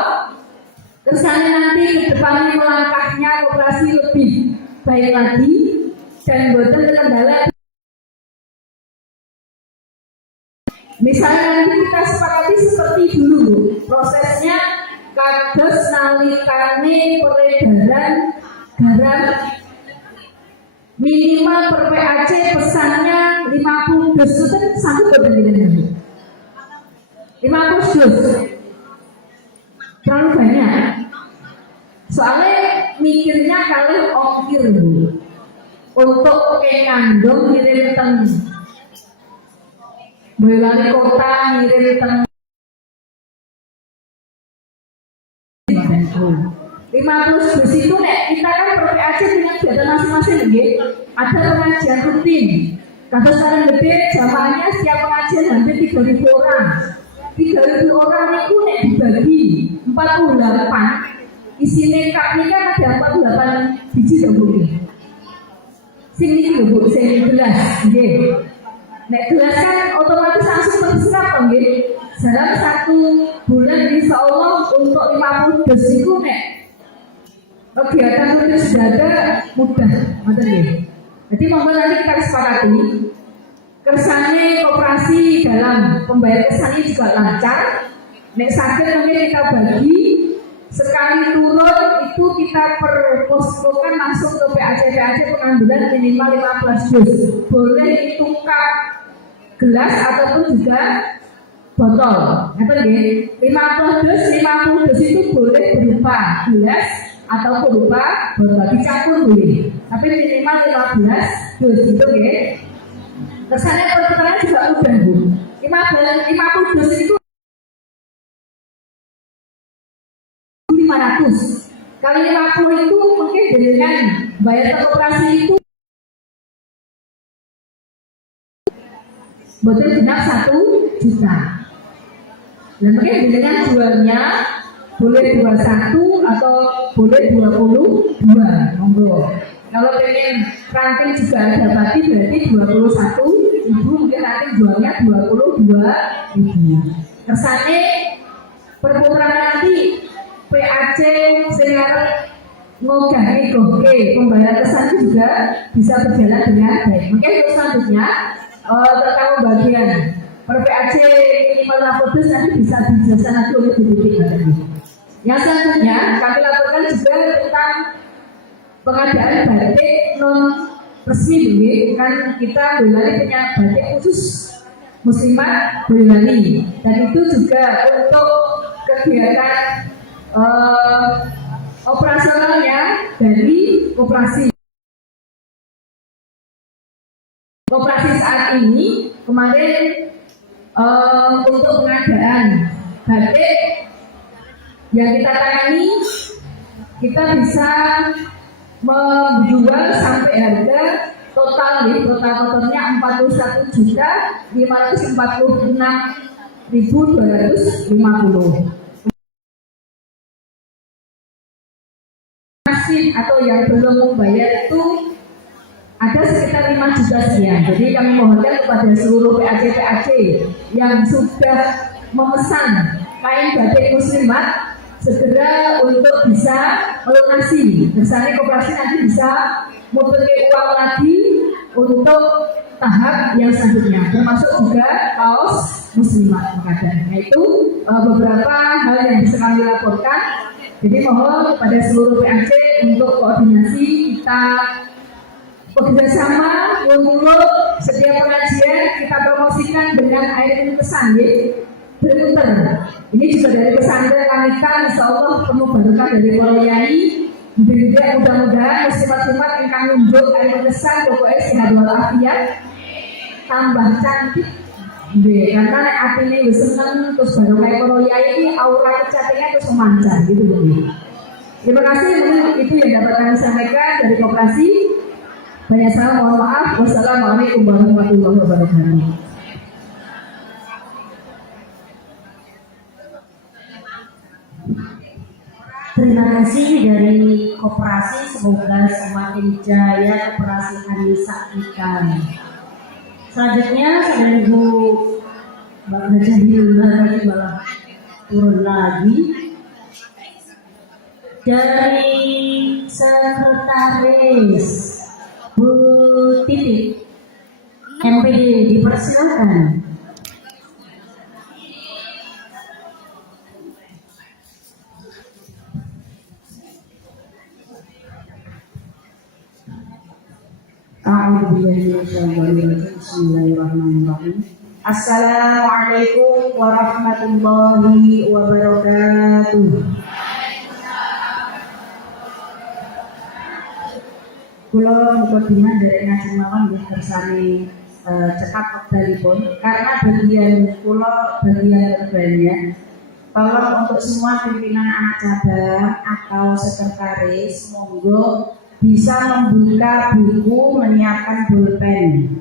kesannya nanti ke depannya melangkahnya koperasi lebih baik lagi dan boten kendala. Misalnya nanti kita sepakati seperti dulu, prosesnya kados nalikane peredaran garam minimal per PAC pesannya 50 dus itu sanggup berbeda 50 dus terlalu banyak soalnya mikirnya kalian ongkir untuk ngandung ngirim teng Boyolali kota ngirim teng 50 dus itu nek kita kan per PAC punya kegiatan masing-masing ada pengajian rutin kados kalian gede jamaahnya setiap pengajian hampir 3.000 orang 3.000 orang itu nek dibagi 48 isinya kapnya kan ada 48 biji dong bu sing niki lho bu sing gelas nggih nek gelas kan otomatis langsung terserap dong nggih dalam 1 bulan insyaallah untuk 50 dus itu nek kegiatan rutin sudah ada mudah ngoten nggih. Jadi monggo nanti kita sepakati kersane koperasi dalam pembayaran kesannya juga lancar. Nek sakit mungkin kita bagi sekali turun itu kita perposkokan langsung ke PAC pengambilan minimal 15 dus. Boleh ditukar gelas ataupun juga botol. Ngerti nggih? 50 dus itu boleh berupa gelas atau berupa botol dicampur boleh. Tapi minimal 15 dus itu nggih. Kesannya pertukaran juga mudah Bu. 50 dus itu 500 kali 50 itu mungkin dengan bayar koperasi itu betul genap 1 juta. Dan mungkin dengan jualnya boleh 21 atau boleh 22 monggo. Kalau pengen ranting juga ada berarti 21.000 mungkin nanti jualnya 22.000. Kersane perputaran nanti PAC sekarang ngogahi goke pembayaran kesan juga bisa berjalan dengan baik. Mungkin untuk selanjutnya terkait bagian per PAC minimal 50 dus nanti bisa dijelaskan nanti oleh BPT. Yang selanjutnya kami laporkan juga tentang pengadaan batik non resmi kan kita Boyolali punya batik khusus muslimat Boyolali dan itu juga untuk kegiatan operasionalnya dari koperasi saat ini kemarin untuk pengadaan batik yang kita tangani kita bisa menjual sampai harga totalnya 41.546.250 atau yang belum membayar itu ada sekitar 5 juta sekian. Jadi kami mohonkan kepada seluruh PAC yang sudah memesan kain batik muslimat segera untuk bisa melunasi. Misalnya koperasi nanti bisa memiliki uang lagi untuk tahap yang selanjutnya, termasuk juga kaos muslimat mengadaan. Nah itu beberapa hal yang bisa kami laporkan. Jadi mohon kepada seluruh PAC untuk koordinasi kita bekerjasama untuk setiap pengajian kita promosikan dengan air pesan berputar. Ini juga dari pesantren Kamitan, insya Allah penuh berkah dari para yai. Mudah-mudahan muslimat-muslimat yang kami unjuk air pesan pokoknya sehat walafiat tambah cantik. Karena hati ini senang terus baru kayak para yai ini aura kecantikannya terus memancar gitu Bu. Terima kasih, itu yang dapat kami sampaikan dari koperasi. Banyak salam, mohon maaf. Wassalamualaikum warahmatullahi wabarakatuh. Terima kasih dari koperasi, semoga semakin jaya koperasi Anissa ikan. Selanjutnya saya Ibu Mbak Najahilullah tadi malah turun lagi dari sekretaris Bu Titi MPD, dipersilakan. Bismillahirrahmanirrahim. Assalamualaikum warahmatullahi wabarakatuh. Kula mukadimah dari ngaji mawon nggih bersami cepat wektalipun karena bagian kula bagian terbanyak. Tolong untuk semua pimpinan anak cabang atau sekretaris monggo bisa membuka buku, menyiapkan pulpen.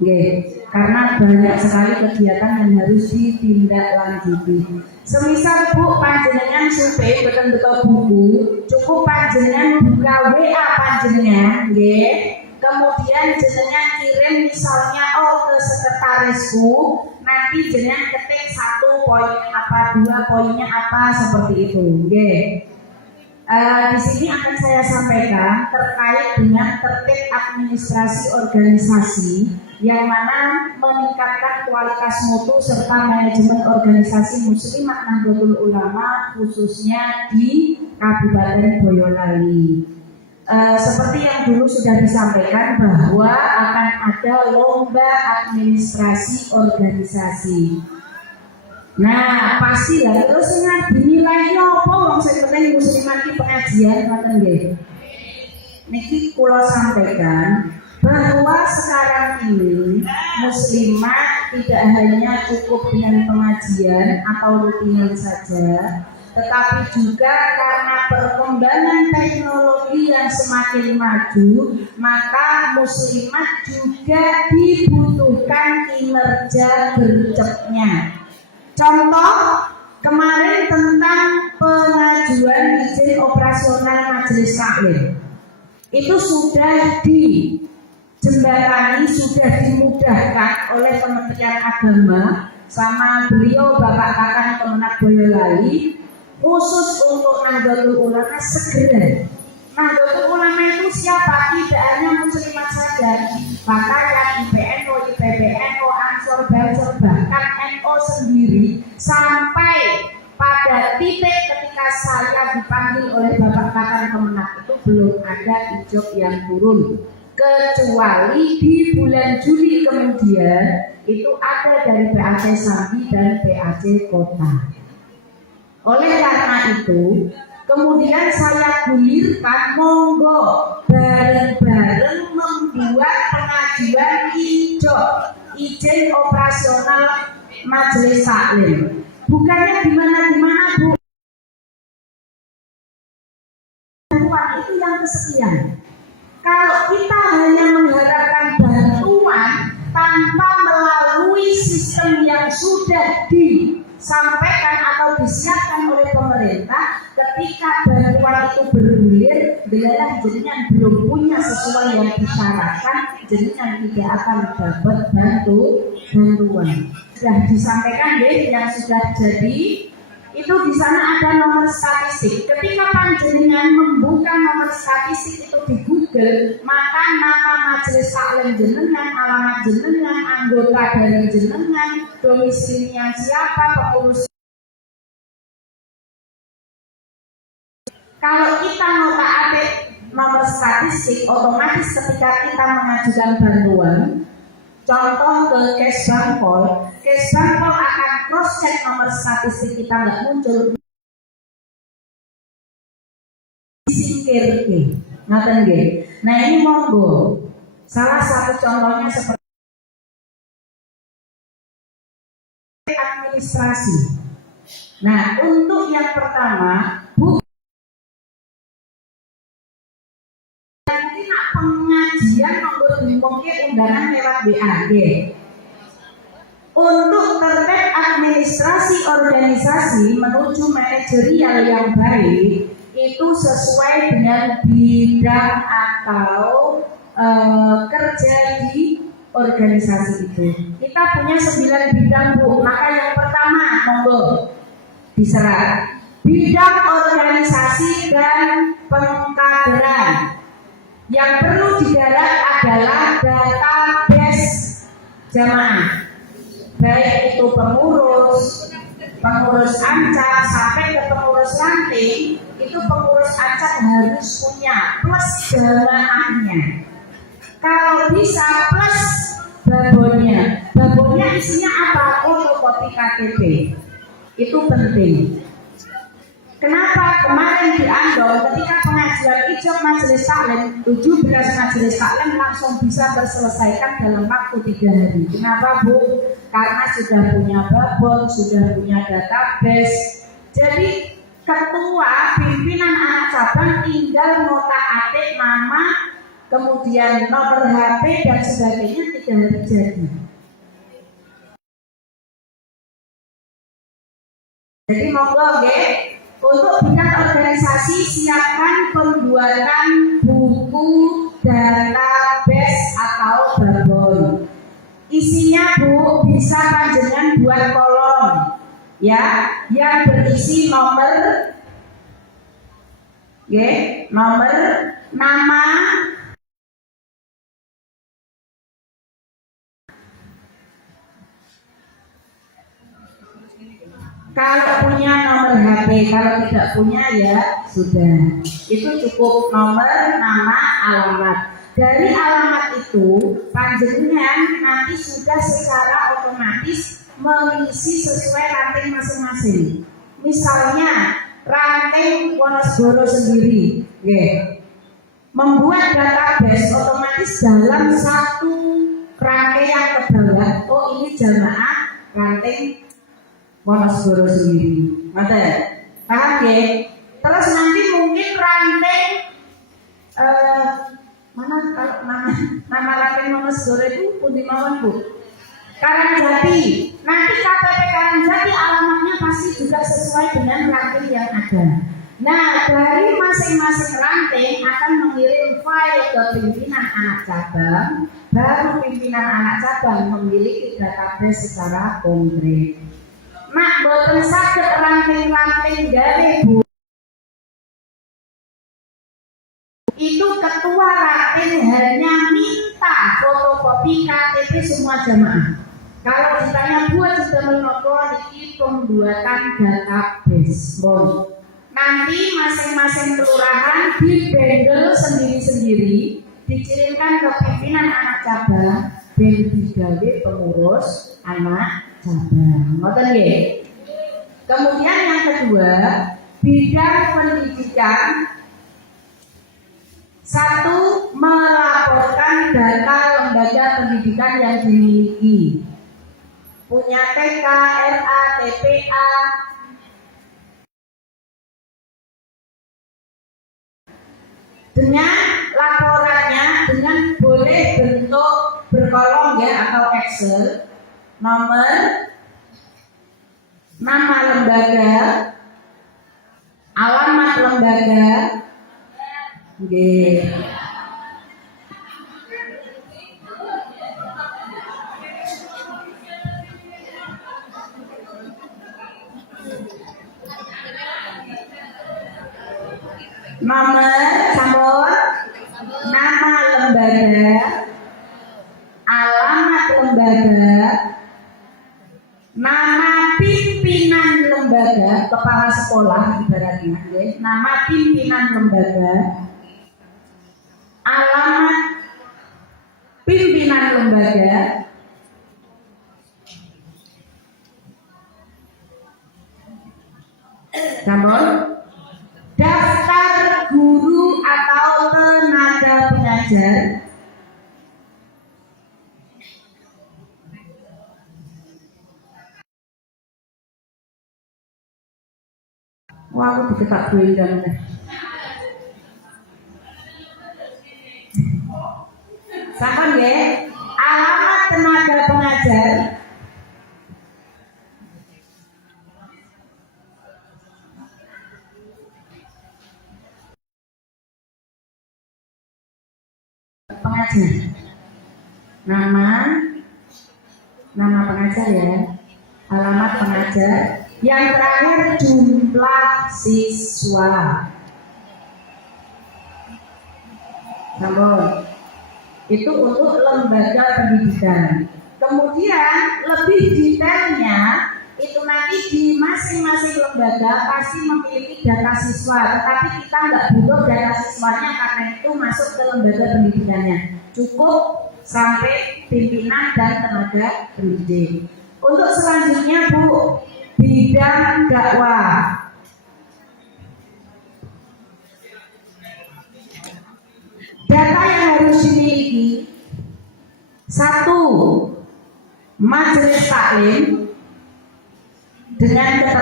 Nggih, karena banyak sekali kegiatan yang harus ditindaklanjuti. Semisal Bu panjenengan survei betul-betul buku, cukup panjenengan buka WA panjenengan, nggih. Kemudian jenengan kirim misalnya ke sekretarisku, nanti jenengan ketik 1 poinnya apa, 2 poinnya apa seperti itu, nggih. Di sini akan saya sampaikan terkait dengan tertib administrasi organisasi yang mana meningkatkan kualitas mutu serta manajemen organisasi Muslimat Nahdlatul Ulama khususnya di Kabupaten Boyolali. Seperti yang dulu sudah disampaikan bahwa akan ada lomba administrasi organisasi. Nah, pastilah terus dinilai apa wong sing penting muslimat iki pengajian ngoten nggih. Niki kula sampaikan bahwa sekarang ini muslimat tidak hanya cukup dengan pengajian atau rutinan saja, tetapi juga karena perkembangan teknologi yang semakin maju, maka muslimat juga dibutuhkan kinerja gercepnya. Contoh kemarin tentang pengajuan izin operasional majelis taklim itu sudah dijembatani, sudah dimudahkan oleh Kementerian Agama sama beliau Bapak Kakang Kemenak Boyolali khusus untuk Nahdlatul Ulama segera. Nahdlatul Ulama itu siapa? Tidak hanya muslimat saja, bahkan yang IPNO, IPBNO, Ansor, Bansor, bahkan NO sendiri sampai pada titik ketika saya dipanggil oleh Bapak Kakang Kemenak itu belum ada ijab yang turun, kecuali di bulan Juli kemudian itu ada dari PAC Sambi dan PAC Kota. Oleh karena itu kemudian saya gulirkan monggo bareng-bareng membuat pengajuan izin operasional majelis taklim. Bukannya di mana-mana Bu. Bantuan itu yang kesekian. Kalau kita hanya mengharapkan bantuan tanpa melalui sistem yang sudah disampaikan atau disiapkan oleh pemerintah, ketika bantuan itu bergulir, adalah jenengan belum punya sesuai yang disyaratkan, jenengan tidak akan dapat bantuan. Sudah disampaikan deh yang sudah jadi, itu di sana ada nomor statistik. Ketika panjenengan membuka nomor statistik itu di Google, maka nama majelis taklim jenengan, alamat jenengan, anggota dari jenengan, domisilinya siapa, pengurus. Kalau kita ngotak-atik nomor statistik, otomatis ketika kita mengajukan bantuan, contoh ke Kesbangpol akan cross check nomor statistik kita nggak muncul, disingkir, ngaten nggih. Nah ini monggo, salah satu contohnya seperti administrasi. Nah untuk yang pertama, pengajian mungkin undangan lewat BAG. Untuk tertib administrasi organisasi menuju manajerial yang baik itu sesuai dengan bidang atau kerja di organisasi itu. Kita punya 9 bidang Bu. Maka yang pertama monggo diserah bidang organisasi dan pengkaderan. Yang perlu digarap adalah database jamaah, baik itu pengurus ancak sampai ke pengurus ranting. Itu pengurus ancak harus punya plus jamaahnya. Kalau bisa plus babonnya. Babonnya isinya apa? Fotokopi KTP. Itu penting. Kenapa kemarin di Andong ketika pengajuan ijab majelis taklim 17 majelis taklim langsung bisa terselesaikan dalam waktu 3 hari. Kenapa Bu? Karena sudah punya babon, sudah punya database. Jadi ketua pimpinan anak cabang tinggal ngotak atik nama, kemudian nomor HP dan sebagainya 3 hari jadi. Jadi monggo nggih. Untuk bidang organisasi siapkan pembuatan buku database atau babon. Isinya Bu bisa panjenengan buat kolom ya yang berisi nomor nomor nama kalau punya nomor HP, kalau tidak punya ya sudah. Itu cukup nomor, nama, alamat. Dari alamat itu, panjenengan nanti sudah secara otomatis mengisi sesuai ranting masing-masing. Misalnya, ranting Wonosboro sendiri, membuat database otomatis dalam satu rangkaian ke bawah. Oh, ini jamaah ranting Wonosboro sendiri, paham ya? Terus nanti mungkin ranting mana kalau nama ranting Wonosboro itu pundi mawon Bu? Karangjati. Nanti KTP Karangjati alamatnya pasti juga sesuai dengan ranting yang ada. Nah, dari masing-masing ranting akan mengirim file ke pimpinan anak cabang, baru pimpinan anak cabang memiliki database secara konkret. Mak boten saged ranting-ranting gawe Bu. Itu ketua ranting hanya minta fotokopi KTP semua jamaah. Kalau ditanya buat sudah menopo niki pembuatan database. Bon. Nanti masing-masing kelurahan dibendel sendiri-sendiri, dikirimkan ke pimpinan anak cabang dan digawe pengurus anak cabang. Ngoten nggih. Kemudian yang kedua, bidang pendidikan. 1. Melaporkan data lembaga pendidikan yang dimiliki. Punya TK, RA, TPA. Dengan laporannya dengan boleh bentuk berkolom ya atau Excel. Nomor, nama lembaga, alamat lembaga, nomor sampun, nama lembaga, alamat lembaga, nama pimpinan lembaga, kepala sekolah ibaratnya, nama pimpinan lembaga, alamat pimpinan lembaga, sampun, daftar guru atau tenaga pengajar, wah aku diketak doendang sampun ya, alamat tenaga pengajar, pengajar, nama pengajar ya, alamat pengajar, yang terakhir jumlah siswa. Namun itu untuk lembaga pendidikan. Kemudian lebih detailnya itu nanti di masing-masing lembaga pasti memiliki data siswa, tetapi kita nggak butuh data siswanya karena itu masuk ke lembaga pendidikannya. Cukup sampai pimpinan dan tenaga pendidik. Untuk selanjutnya Bu, bidang dakwah. Data yang harus dimiliki: 1. Majelis taklim dengan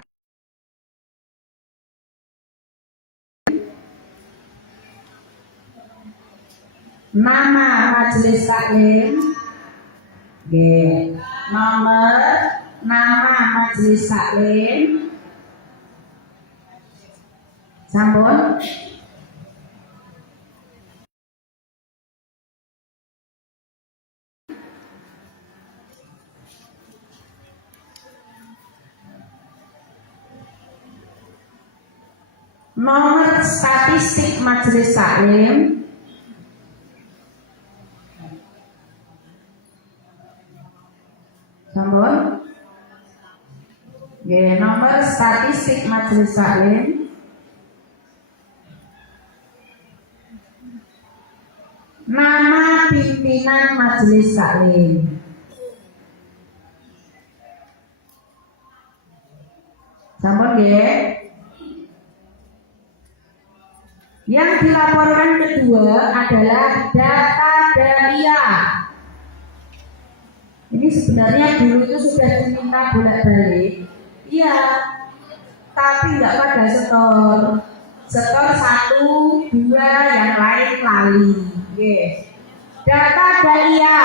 nama majelis taklim, nomor nama majelis taklim, sampun. Nomor statistik majelis taklim, sampun. Nomor statistik majelis taklim, nama pimpinan majelis taklim, sampun nggih. Yang dilaporkan kedua adalah data dahlia. Ini sebenarnya dulu itu sudah diminta bolak-balik, iya, tapi nggak pada setor. Setor 1, 2, yang lain lali. Data dahlia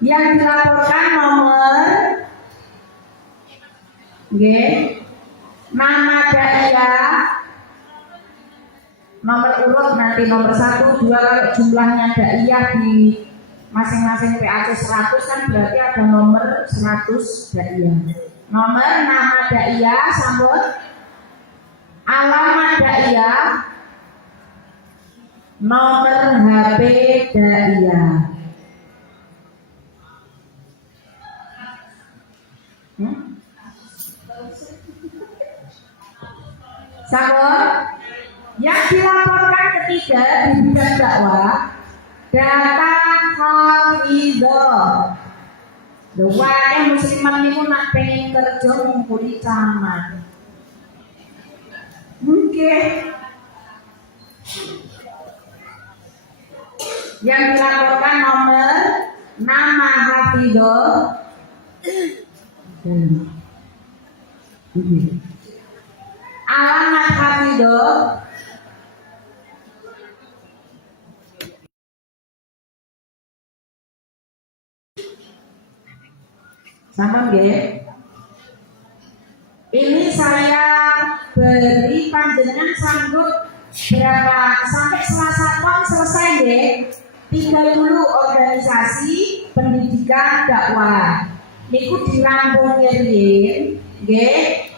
yang dilaporkan nomor, nama dahlia, nomor urut nanti nomor 1, 2, kalau jumlahnya daiyah di masing-masing PAC 100 kan berarti ada nomor 100 daiyah. Nomor nama daiyah, sampun. Alamat daiyah, nomor HP daiyah. Sampun. Yang dilaporkan ketiga di bidang dakwah, data hafidhah. Wae musliman niku nak pengen kerja ngumpuli camat. Mungkin yang dilaporkan nomor nama hafidhah, alamat hafidhah, sama nggih. Ini saya beri panjenengan sanggup berapa sampai Selasa Pon selesai nggih. 30 organisasi pendidikan dakwah. Niku dirampung nggih.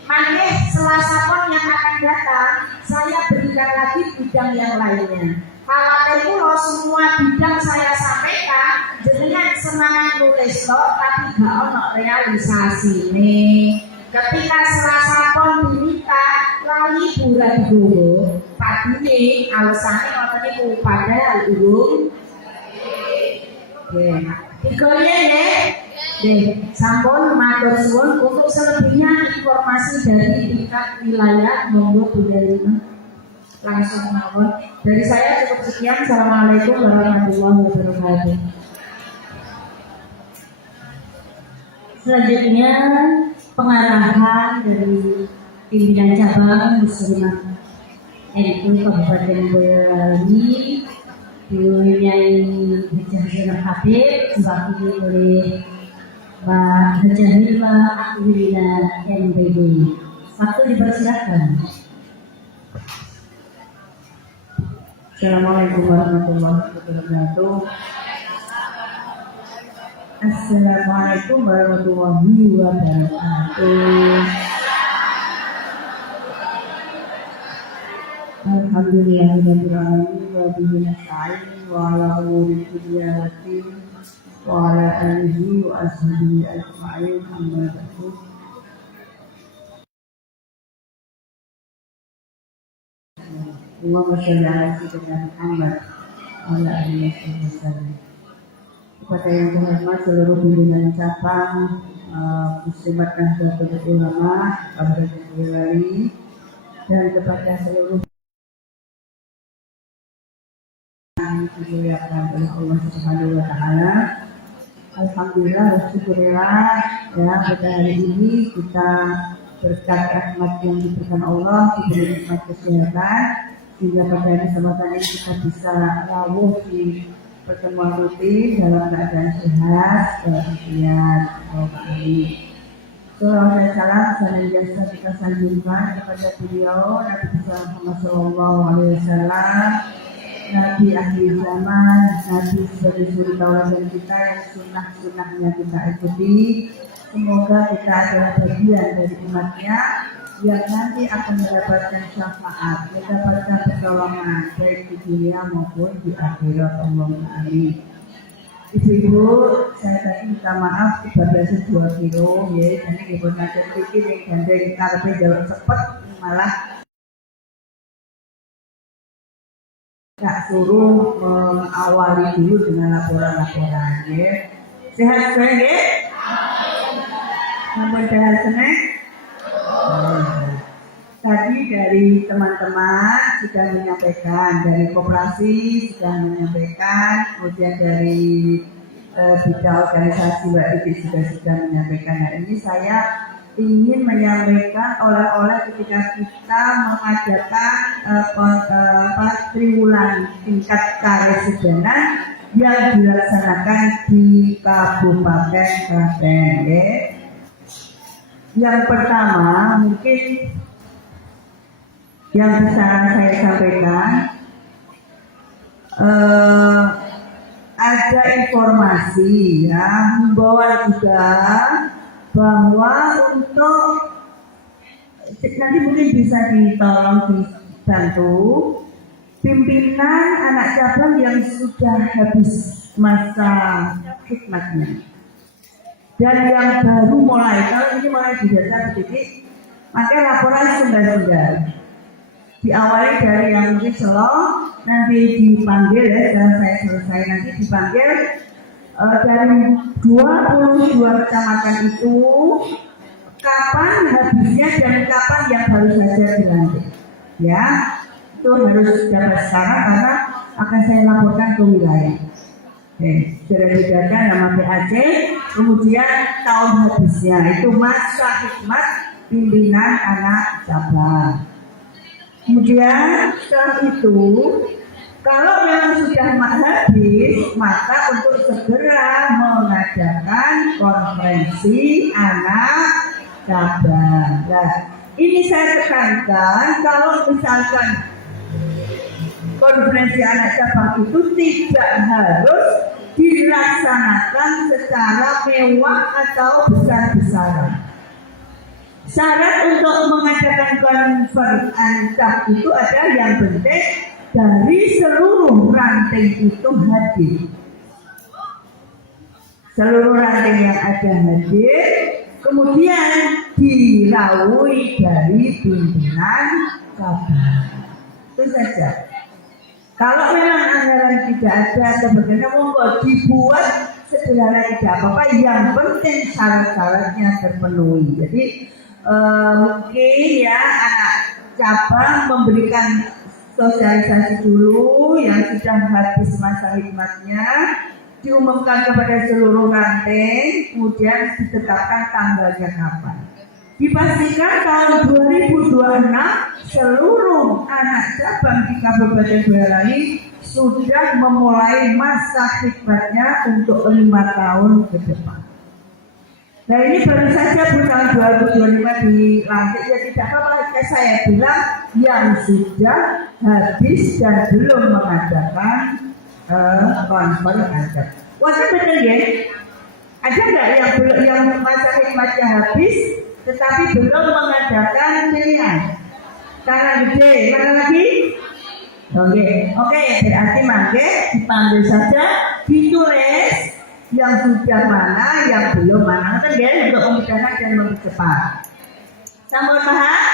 Mangke Selasa Pon yang akan datang saya berikan lagi bidang yang lainnya. Khawatir kula semua bidang saya sampaikan jenengan semangat nulis kok tapi gak ono realisasi nih. Ketika Selasa Pon diminta lali bulan guru padine alasane ngoten niku padahal urung digolek sampun matur suwun. Untuk selebihnya informasi dari tingkat wilayah monggo Bu Delina langsung mawon. Dari saya cukup sekian. Assalamualaikum warahmatullahi wabarakatuh. Selanjutnya pengarahan dari pimpinan cabang Muslimat NU Kabupaten Boyolali diwimpin Hajah Zainab Habib diwakili oleh Mbak Hajah Hilma Akwilina MPD. Waktu dipersilakan. Assalamualaikum warahmatullahi wabarakatuh. Assalamualaikum warahmatullahi wabarakatuh. Alhamdulillahirabbil alamin wa bihi nasta'in wa ala umuri dunya waddin wa ala alihi wa ashabihi ajma'in amma ba'du. Allahumma shalli ala sayyidina Muhammad ala alihi wasallam. Kepada yang terhormat seluruh pimpinan cabang Muslimat Nahdlatul Ulama Kabupaten Boyolali dan kepada seluruh yang dimuliakan oleh Allah Subhanahu wa taala. Alhamdulillah, syukurillah ya, pada hari ini kita berkat rahmat yang diberikan Allah, diberi nikmat kesehatan, sehingga pada kesempatan ini kita bisa rawuh di pertemuan rutin dalam keadaan sehat, walafiat, amin. Salawat dan salam senantiasa kita sanjungkan kepada beliau Nabi Muhammad SAW, Nabi akhir zaman, Nabi sebagai suri tauladan kita yang sunnah-sunnahnya kita ikuti. Semoga kita adalah bagian dari umatnya yang nanti akan mendapatkan syafaat, mendapatkan pertolongan baik di dunia maupun di akhirat. Allahumma amin. Ibu-ibu, saya tadi minta maaf kebablasan 2 kilo ya, jadi ibu nanti pikir yang gandeng karpe jalur cepet malah tak suruh mengawali dulu dengan laporan-laporan ya. Sehat saya ya? Namun sehat seneng? Tadi dari teman-teman sudah menyampaikan, dari koperasi sudah menyampaikan, kemudian dari bidang organisasi Mbak Titi sudah menyampaikan. Nah, ini saya ingin menyampaikan oleh-oleh ketika kita mengadakan triwulan tingkat karesidenan yang dilaksanakan di Kabupaten Klaten. Yang pertama mungkin yang bisa saya sampaikan, ada informasi ya, himbauan juga bahwa untuk nanti mungkin bisa ditolong dibantu pimpinan anak cabang yang sudah habis masa khidmatnya dan yang baru mulai, kalau ini mulai di desa sedikit, maka laporan sendal-sendal diawali dari yang mungkin slow, nanti dipanggil ya, dan saya selesai nanti dipanggil dari 22 kecamatan itu kapan habisnya dan kapan yang baru saja dilantik ya, itu harus dapat sekarang karena akan saya laporkan ke wilayah. Sudah dibedakan nama PAC, kemudian tahun habisnya itu masa khidmat pimpinan anak cabang. Kemudian setelah itu, kalau memang sudah habis, maka untuk segera mengadakan konferensi anak cabang. Nah, ini saya tekankan, kalau misalkan konferensi anak cabang itu tidak harus dilaksanakan secara mewah atau besar-besaran. Syarat untuk mengadakan konferensi anak itu adalah yang penting dari seluruh ranting itu hadir. Seluruh ranting yang ada hadir, kemudian dirawui dari pimpinan cabang. Itu saja. Kalau memang anggaran tidak ada sebagainya, monggo dibuat sederhana, tidak apa-apa. Yang penting syarat-syaratnya terpenuhi. Jadi mungkin ya anak cabang memberikan sosialisasi dulu yang sudah habis masa khidmatnya, diumumkan kepada seluruh ranting, kemudian ditetapkan tanggalnya kapan. Dipastikan tahun 2026 seluruh anak cabang di Kabupaten Boyolali sudah memulai masa khidmatnya untuk 5 tahun ke depan. Nah, ini baru saja tahun 2025 dilantik, ya tidak apa-apa saya bilang yang sudah habis dan belum mengadakan konferensi. Wajib betul ya? Ada nggak yang masa khidmatnya habis tetapi belum mengadakan pilihan? Tangan gede, mana lagi? Oke, berarti mangke dipanggil saja, ditulis yang sudah mana, yang belum mana, kan ya, untuk memudahkan dan mempercepat. Sambut paham?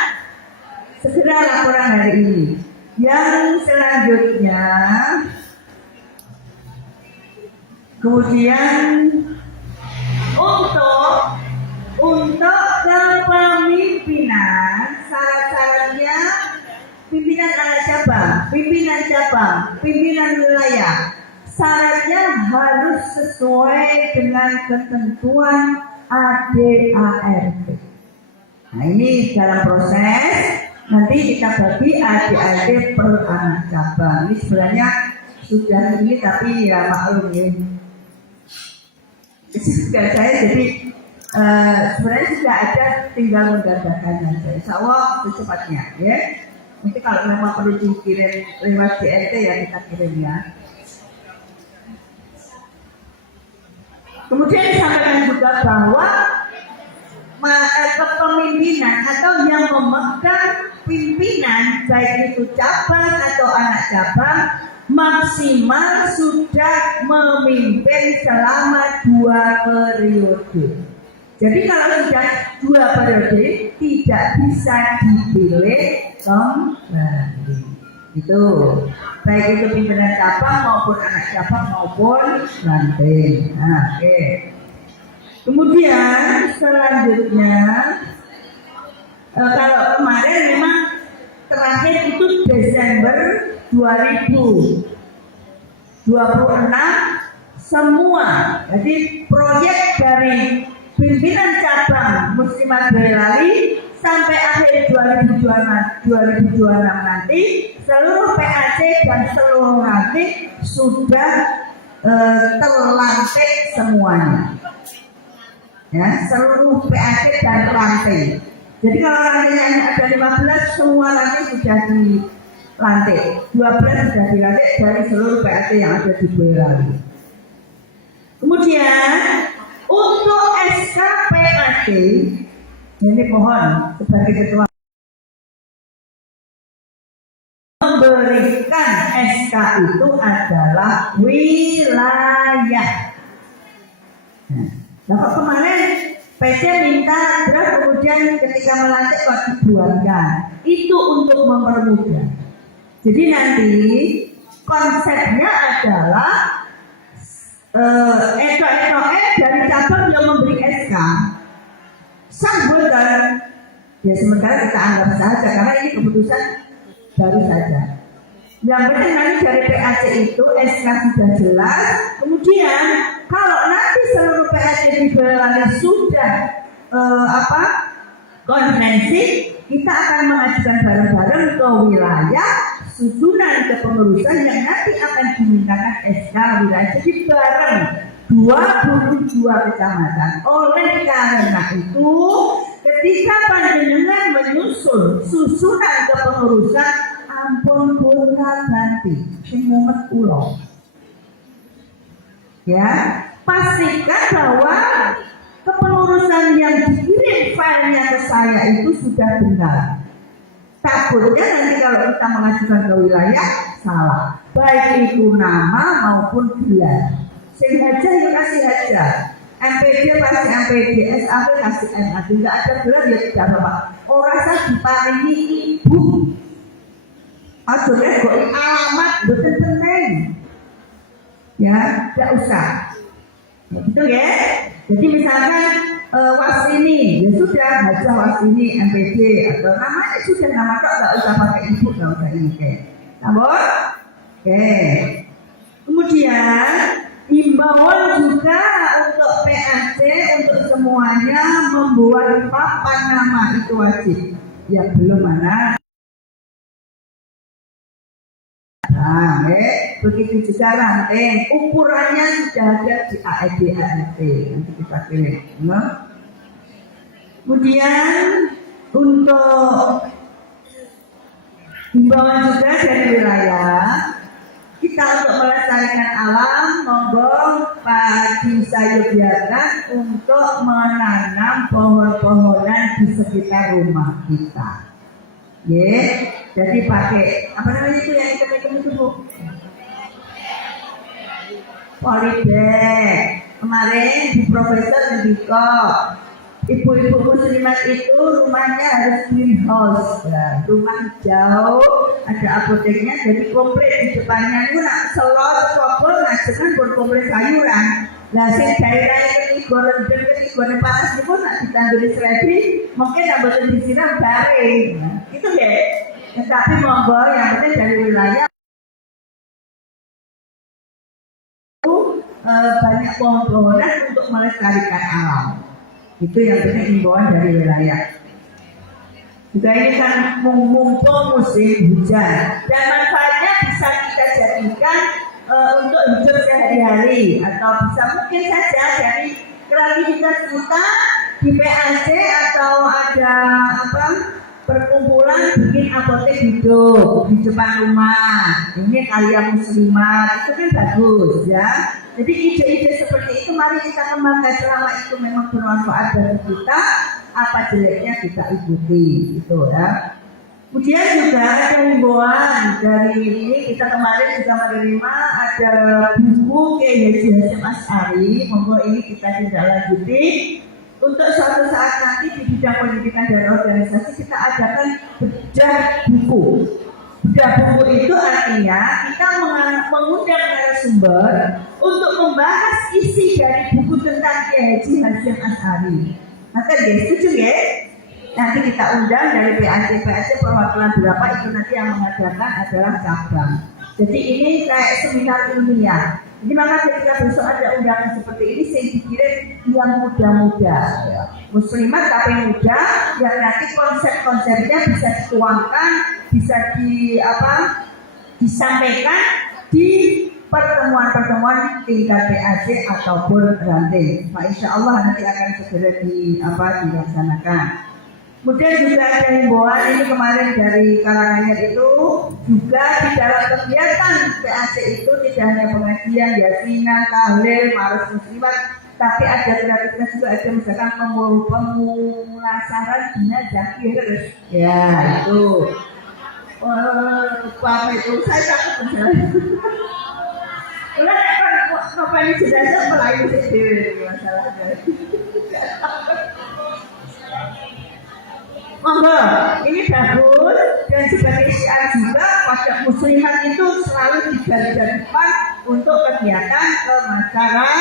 Segera laporan hari ini. Yang selanjutnya Kemudian untuk kepemimpinan syarat-syaratnya pimpinan anak cabang, pimpinan wilayah. Syaratnya harus sesuai dengan ketentuan ADART. Nah ini dalam proses nanti kita bagi ADART per anak cabang. Ini sebenarnya sudah ini tapi ya maklum ya. Sudah saya jadi sebenarnya sudah ada, tinggal menggandakan saja. Insya Allah secepatnya ya. Nanti kalau memang perlu dikirim lewat BNT ya kita kirim ya. Kemudian disampaikan juga bahwa kepemimpinan atau yang memegang pimpinan baik itu cabang atau anak cabang maksimal sudah memimpin selama 2 periode. Jadi kalau sudah 2 periode tidak bisa dipilih kembali. Itu baik itu pimpinan cabang maupun anak cabang maupun ranting. Nah, oke. Kemudian selanjutnya kalau kemarin memang terakhir itu Desember 2026 semua. Jadi proyek dari pimpinan cabang Muslimat Boyolali sampai akhir 2026 nanti seluruh PAC dan seluruh ranting sudah terlantik semuanya. Ya, seluruh PAC dan ranting. Jadi kalau rantingnya ada 15, semua ranting sudah dilantik. 12 sudah dilantik dari seluruh PAC yang ada di Boyolali. Kemudian untuk SK PAC, ini mohon sebagai ketua memberikan SK itu adalah wilayah. Nah, kemarin PC minta terus kemudian ketika melantik kok dibuatkan. Itu untuk mempermudah. Jadi nanti konsepnya adalah dari cabang yang memberi SK sambutan ya sementara kita anggap saja karena ini keputusan baru saja. Yang penting nanti dari PAC itu SK sudah jelas. Kemudian kalau nanti seluruh PAC di Boyolali sudah konferensi, kita akan mengajukan bareng-bareng ke wilayah susunan kepengurusan yang nanti akan dimintakan SK wilayah. Jadi bareng 22 kecamatan. Oleh karena itu, ketika panjenengan menyusun susunan kepengurusan, ampun gonta-ganti, sing mumet kula. Ya, pastikan bahwa kepengurusan yang dikirim filenya ke saya itu sudah benar. Takutnya nanti kalau kita mengajukan ke wilayah salah, baik itu nama maupun gelar. Sing aja ya kasih aja. MPD pasti MPD, SAP kasih MAD, tidak ada gelar ya tidak apa-apa. Orang saya diparingi ibu. Akhirnya kok alamat betul penting. Ya, tidak usah. Gitu ya. Jadi misalkan was ini, ya sudah baca was ini MPD atau namanya sudah nama kok nggak usah pakai ibu, nggak usah ini kayak. Namun, oke. Kemudian himbauan juga untuk PAC untuk semuanya membuat papan nama itu wajib. Ya belum mana. Nah, begitu juga ranting, ukurannya sudah ada di AED-ART, nanti kita pilih. Ya. Kemudian untuk himbauan juga dari wilayah, kita untuk melestarikan alam, monggo Pak Desa Yogyakarta untuk menanam pohon-pohonan di sekitar rumah kita. Jadi pakai apa namanya itu yang item-item itu Bu? Polybag. Kemarin di Profesor Ndiko ibu-ibu muslimat itu rumahnya harus greenhouse, ya, rumah jauh, ada apoteknya, jadi komplit di depannya itu nak selot, kopel, ngajengan pun komplit sayuran. Nah, sing daerah ketiga rendeng ketiga panas itu nak ditangguli seledri, mungkin nak betul disiram garing, itu ya. Tetapi monggo yang penting dari wilayah banyak pohon-pohonan untuk melestarikan alam. Itu yang penting himbauan dari wilayah. Juga ini kan mumpung musim hujan dan manfaatnya bisa kita jadikan untuk hidup sehari-hari atau bisa mungkin saja dari kreativitas kita di PAC atau ada apa perkumpulan bikin apotek hidup di depan rumah. Ini kalian muslimat itu kan bagus ya. Jadi ide-ide seperti itu mari kita kembangkan selama itu memang bermanfaat bagi kita, apa jeleknya kita ikuti gitu ya. Kemudian juga ada himbauan dari ini kita kemarin juga menerima ada buku Kiai Haji Hasyim Asy'ari, monggo ini kita tidak lanjuti. Untuk suatu saat nanti di bidang pendidikan dan organisasi kita adakan bedah buku. Bedah buku itu artinya kita mengundang narasumber untuk membahas isi dari buku tentang Kiai Haji Hasyim Asy'ari. Maka dia setuju ya? Nanti kita undang dari PAC perwakilan berapa itu nanti yang mengadakan adalah cabang. Jadi ini kayak seminar ilmiah. Jadi maka ketika besok ada undangan seperti ini, saya dikirim yang muda-muda, muslimat tapi muda, yang nanti konsep-konsepnya bisa dituangkan, bisa disampaikan di pertemuan-pertemuan tingkat PAC ataupun ranting. Pak Insya Allah nanti akan segera dilaksanakan. Kemudian juga ada himbauan ini kemarin dari kalangannya itu juga di dalam kegiatan PAC itu tidak hanya pengajian, yasinan, tahlil, marus muslimat, tapi ada kreativitas juga ada misalkan pemulasaran jenazah ya itu. Pak itu saya takut misalnya. Ulah apa ini jenazah melayani sendiri masalahnya. Monggo, ini bagus dan sebagai syiar juga pada muslimat itu selalu digaris depan untuk kegiatan kemasyarakatan.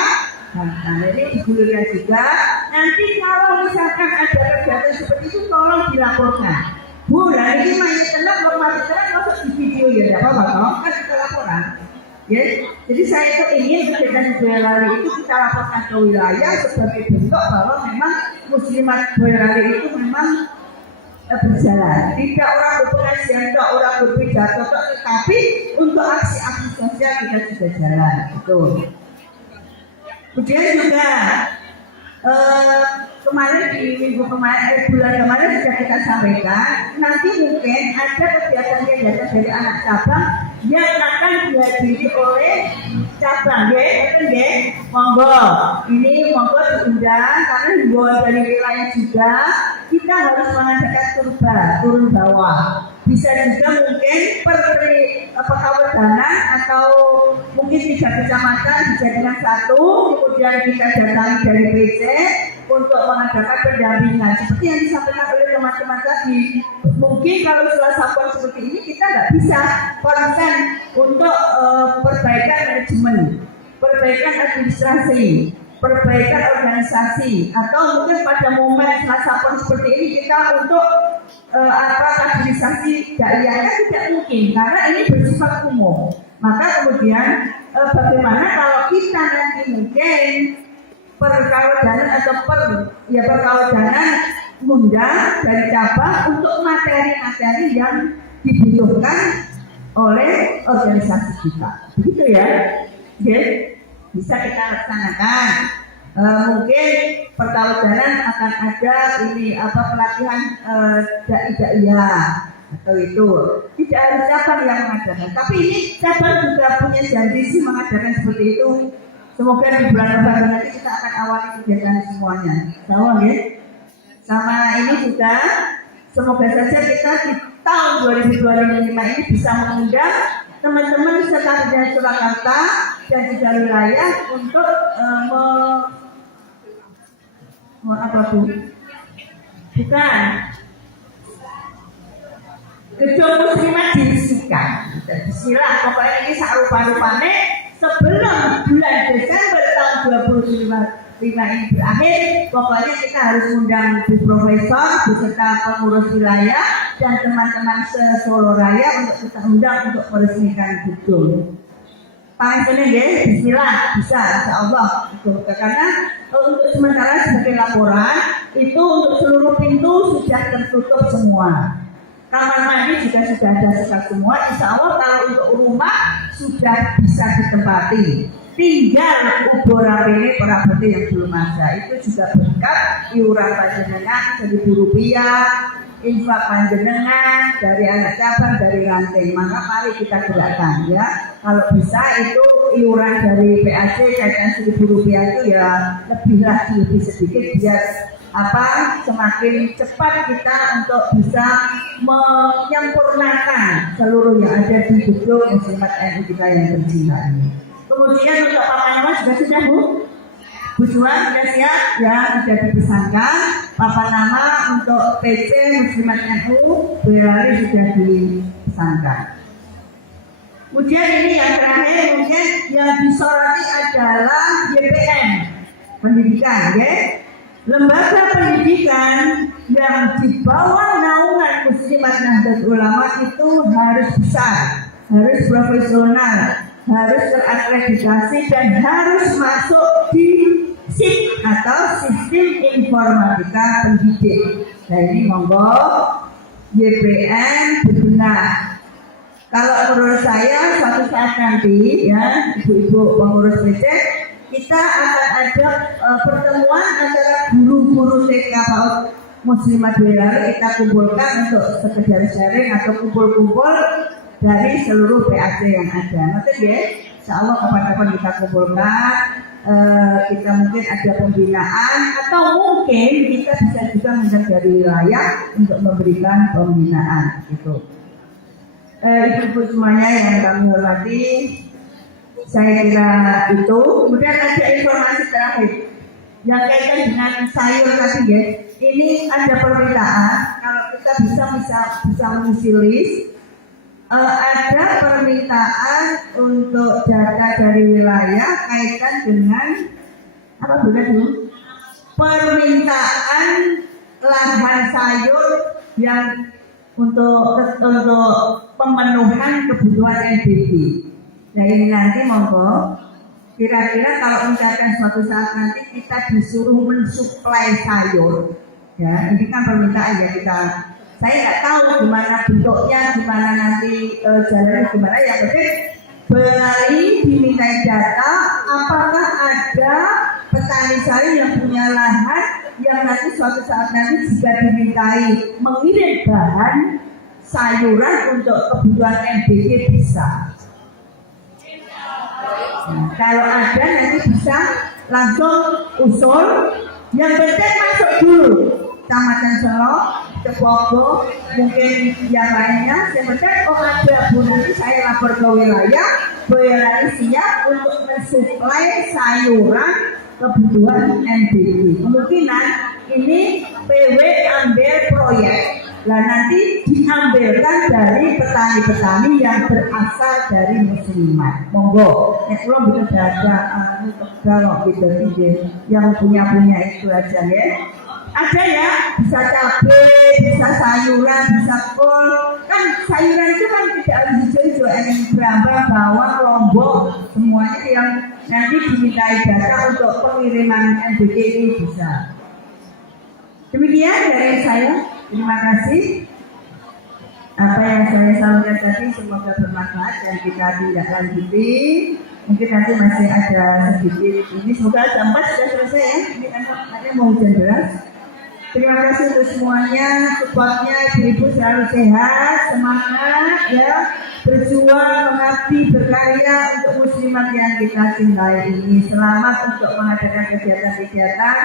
Nah, ini digulirkan juga. Nanti kalau misalkan ada kegiatan seperti itu, tolong dilaporkan. Bu, nah ini masih tenang, masih tenang, masuk di video ya, tidak apa-apa, kalau kan kita laporan. Ya, jadi saya itu ingin kegiatan Boyolali itu kita laporkan ke wilayah sebagai bentuk bahwa memang muslimat Boyolali itu memang berjalan, tidak orang berpengajian, tidak orang berpidato, tetapi untuk aksi-aksi sosial kita juga jalan, betul. Kemudian juga kemarin di minggu kemarin, bulan kemarin sudah kita sampaikan, nanti mungkin ada kegiatan-kegiatan dari anak cabang yang akan dihadiri oleh cabang, ya, monggo. Ini monggo diundang karena himbauan dari wilayah juga kita harus mengadakan turun bawah. Bisa juga mungkin perkawedanan atau mungkin 3 kecamatan dijadikan satu, kemudian kita datangi dari PC untuk mengadakan pendampingan seperti yang disampaikan oleh teman-teman tadi. Mungkin kalau Selasa Pon seperti ini kita nggak bisa konsen untuk perbaikan manajemen, perbaikan administrasi, perbaikan organisasi, atau mungkin pada momen Selasa Pon seperti ini kita untuk kaderisasi daerahnya tidak mungkin karena ini bersifat umum. Maka kemudian bagaimana kalau kita nanti mungkin perkawedanan atau perkawedanan mengundang dari cabang untuk materi-materi yang dibutuhkan oleh organisasi kita, begitu ya? Bisa kita laksanakan. Mungkin perkawedanan akan ada ini pelatihan dai-daiyah atau itu tidak harus cabang yang mengadakan, tapi ini cabang juga punya janji sih mengadakan seperti itu. Semoga di bulan November nanti kita akan awali kegiatan semuanya. Tahu ya? Sama ini juga semoga saja kita di tahun 2025 ini bisa mengundang teman-teman serta dan Surakarta dan juga wilayah untuk Bukan. Gedung muslimat diisikan. Bismillah, pokoknya ini sarupa-rupanya sebelum bulan Desember tahun 2005 ini berakhir, pokoknya kita harus undang Bu Profesor beserta pengurus wilayah dan teman-teman se-Solo Raya untuk kita undang untuk meresmikan gedung. Panggilnya ya, bismillah, bisa, insya Allah. Karena untuk sementara sebagai laporan, itu untuk seluruh pintu sudah tertutup semua. Kamar mandi juga sudah ada sekat semua. Insya Allah kalau untuk rumah sudah bisa ditempati. Tinggal ubur ini perabot yang belum ada. Itu juga berkat iuran panjenengan Rp1.000, infak panjenengan dari anak cabang, dari ranting. Maka mari kita gerakkan ya. Kalau bisa itu iuran dari PAC kaitan Rp1.000 itu ya lebih sedikit biar semakin cepat kita untuk bisa menyempurnakan seluruh yang ada di gedung Muslimat NU kita yang tercinta ini. Kemudian untuk papan nama juga sudah Bu Juan sudah siap ya, sudah dipesankan papan nama untuk PC Muslimat NU Boyolali sudah dipesankan. Kemudian ini yang terakhir mungkin yang disoroti adalah YPM pendidikan ya. Lembaga pendidikan yang di bawah naungan Muslimat Nahdlatul Ulama itu harus besar, harus profesional, harus terakreditasi dan harus masuk di SIP atau Sistem Informatika Pendidik. Nah ini monggo YPM benar. Kalau menurut saya suatu saat nanti ya ibu-ibu pengurus PC kita akan ada pertemuan antara guru-guru TK PAUD Muslimat Boyolali kita kumpulkan untuk sekedar sharing atau kumpul-kumpul dari seluruh PAC yang ada. Nanti ya, insya Allah kapan-kapan kita kumpulkan, kita mungkin ada pembinaan atau mungkin kita bisa juga mengundang dari wilayah untuk memberikan pembinaan gitu. Ibu-ibu semuanya yang kami hormati, saya kira itu. Kemudian ada informasi terakhir yang kaitan dengan sayur tadi ya. Ini ada permintaan kalau kita bisa mengisi list. Ada permintaan untuk data dari wilayah kaitan dengan apa dulu? Permintaan lahan sayur yang untuk pemenuhan kebutuhan NBD. Nah ini nanti monggo kira-kira kalau misalkan suatu saat nanti kita disuruh mensuplai sayur ya ini kan permintaan ya saya nggak tahu gimana bentuknya, gimana nanti jalannya gimana, yang penting Boyolali dimintai data apakah ada petani sayur yang punya lahan yang nanti suatu saat nanti jika dimintai mengirim bahan sayuran untuk kebutuhan NBD bisa. Nah, kalau ada nanti bisa langsung usul. Yang penting masuk dulu Kecamatan Selo, Cepogo, mungkin yang lainnya. Yang penting ada Bu nanti saya lapor ke wilayah Boyolali siap untuk mensuplai sayuran kebutuhan NBD. Kemungkinan ini PW ambil proyek, lah nanti diambilkan dari petani-petani yang berasal dari muslimat. Monggo, kalau bisa ada kalau gitu yang punya itu aja ya. Ada ya, bisa cabai, bisa sayuran, bisa kol. Kan sayuran itu kan tidak harus hijau-hijau, ada berambang, bawang, lombok, semuanya yang nanti dimintai data untuk pengiriman NBD ini bisa. Demikian dari saya. Terima kasih. Apa yang saya sampaikan tadi semoga bermanfaat dan kita tindak lanjuti. Mungkin nanti masih ada sedikit ini. Semoga jam 4 sudah selesai ya. Ini nanti mau hujan deras. Terima kasih untuk semuanya, supportnya, ibu-ibu selalu sehat, semangat ya, berjuang, mengabdi, berkarya untuk muslimat yang kita cintai ini. Selamat untuk mengadakan kegiatan-kegiatan.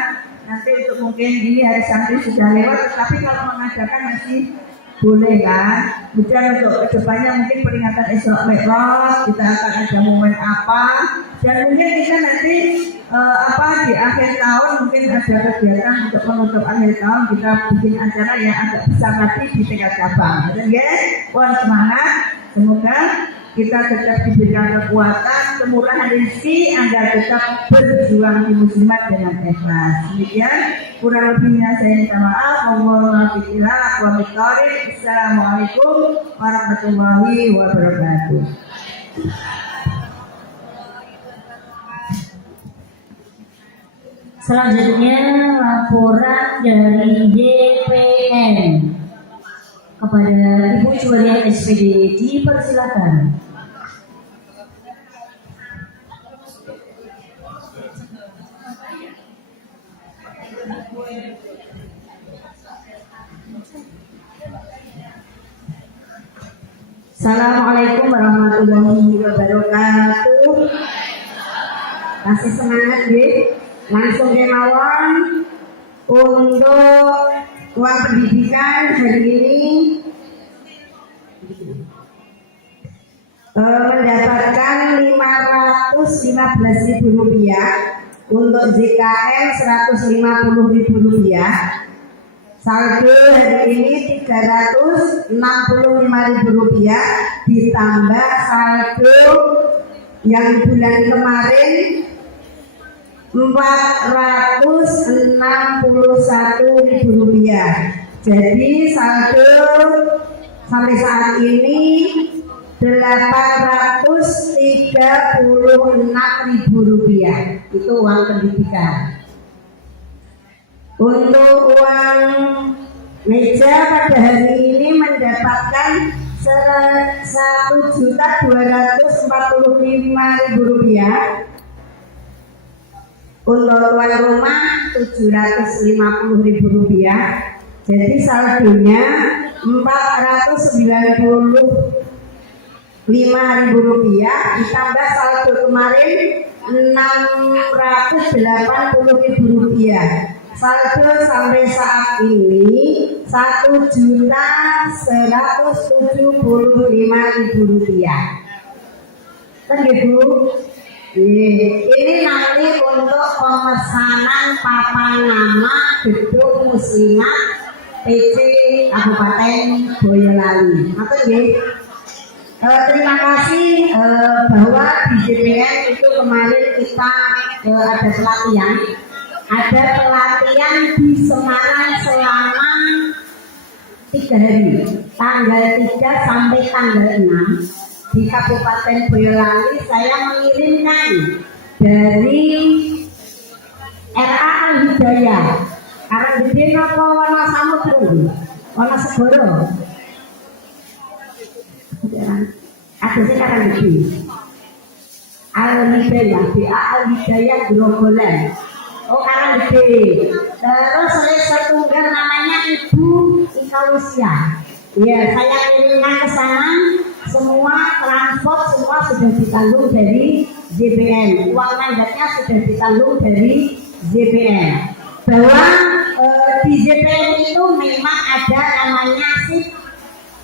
Nanti untuk mungkin ini hari santri sudah lewat, tapi kalau mengadakan masih Boleh kan? Kemudian untuk kedepannya mungkin peringatan Isra Mi'raj kita akan ada momen apa, dan mungkin kita nanti di akhir tahun mungkin ada kegiatan untuk menutup akhir tahun, kita bikin acara yang agak besar lagi di tingkat cabang. Ya, wah semangat. Semoga kita tetap diberikan kekuatan, kemurahan rezeki agar tetap berjuang di muslimat dengan ikhlas. Demikian kurang lebihnya saya minta maaf. Assalamualaikum warahmatullahi wabarakatuh. Selanjutnya laporan dari YPN kepada Ibu Juwariah SPD, dipersilakan. Assalamualaikum warahmatullahi wabarakatuh. Masih semangat deh. Langsung kemauan untuk uang pendidikan hari ini mendapatkan Rp515.000, untuk JKN Rp150.000. Saldo hari ini Rp365.000 ditambah saldo yang bulan kemarin Rp461.000. Jadi saldo sampai saat ini Rp836.000. Itu uang pendidikan. Untuk uang meja pada hari ini mendapatkan Rp1.245.000. Untuk tuan rumah Rp750.000. Jadi saldonya Rp495.000 ditambah saldo kemarin Rp680.000. Saldo sampai saat ini Rp1.175.000. Kan gitu. Ini nanti untuk pemesanan papan nama gedung muslimat PC Kabupaten Boyolali. Terima kasih bahwa di JPN itu kemarin kita ada pelatihan. Ada pelatihan di Semarang selama 3 hari, tanggal 3 sampai tanggal 6 di Kabupaten Boyolali. Saya mengirimkan dari RA Al-Hidayah, karena gede apa warna samudra, warna segoro. Ada sih karena gede. Al-Hidayah, BA Al-Hidayah Grobogan. Oh, karena gede. Terus saya setunggal namanya Ibu Ikalusia. Ya, saya kirimkan ke sana. Semua transport semua sudah ditanggung dari JPN. Uang mandatnya sudah ditanggung dari JPN. Bahwa di JPN itu memang ada namanya SIP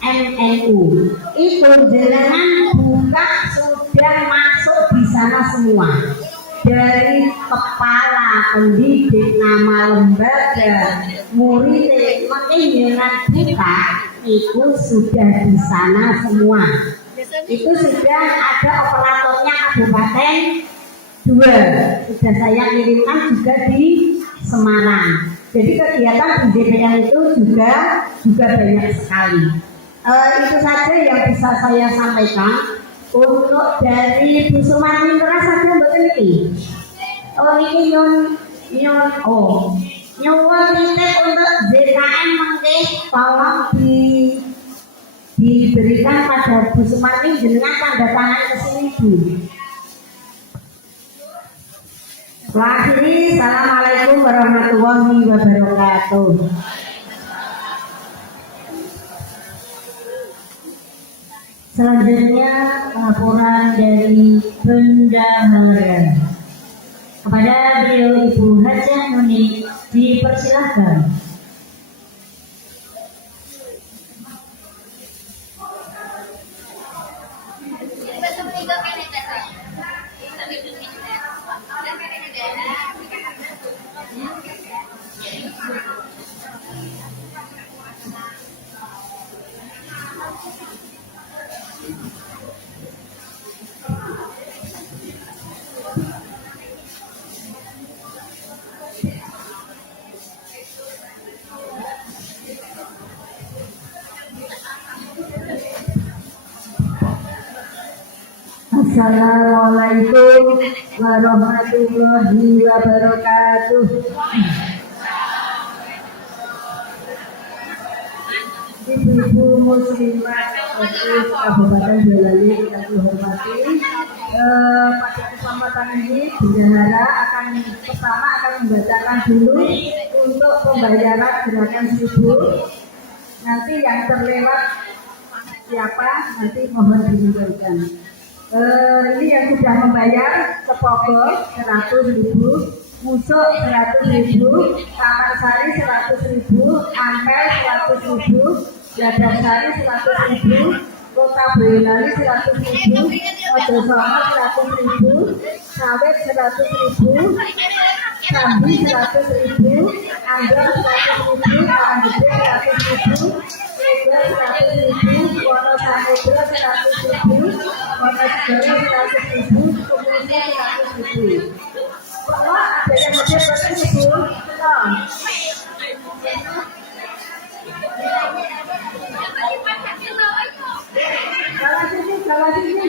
MNU. Itu jenengan buka sudah masuk di sana semua. Dari kepala pendidik, nama lembaga, murid, dengan buka itu sudah di sana semua. Itu sudah ada operatornya Kabupaten 2. Sudah saya kirimkan juga di Semarang. Jadi kegiatan di JPN itu juga banyak sekali. Itu saja yang bisa saya sampaikan. Untuk dari Bu Sumarni terus saja betul ini. Oh ini nyuwun titip untuk JKN mungkin tolong diberikan pada Bu Sumarni dengan tanda tangan ke sini Bu. Akhiri, assalamualaikum warahmatullahi wabarakatuh. Selanjutnya laporan dari bendahara kepada beliau Ibu Hajah Nuni, dipersilahkan. Assalamualaikum warahmatullahi wabarakatuh. Ibu-ibu muslimat Kabupaten Boyolali yang dihormati, pada kesempatan ini bendahara pertama akan membacakan dulu untuk pembayaran gerakan 1000. Nanti yang terlewat siapa nanti mohon dimintakan. Ini yang sudah membayar Kepogo 100.000, Musuk 100.000, Kamarsari 100.000, Ampel 100.000, Jadarsari 100.000, Kota Boyolali 100.000, Mojosongo 100.000, Sawit 100.000, Sambi 100.000, Andor 100.000, Karanggede 100.000, Tegal 100.000, Wonosanegra 100.000, Wonosegoro 100.000, Kumisi 100.000. Kalau ada yang mau dapat Ibu, tolong. Jalan sini.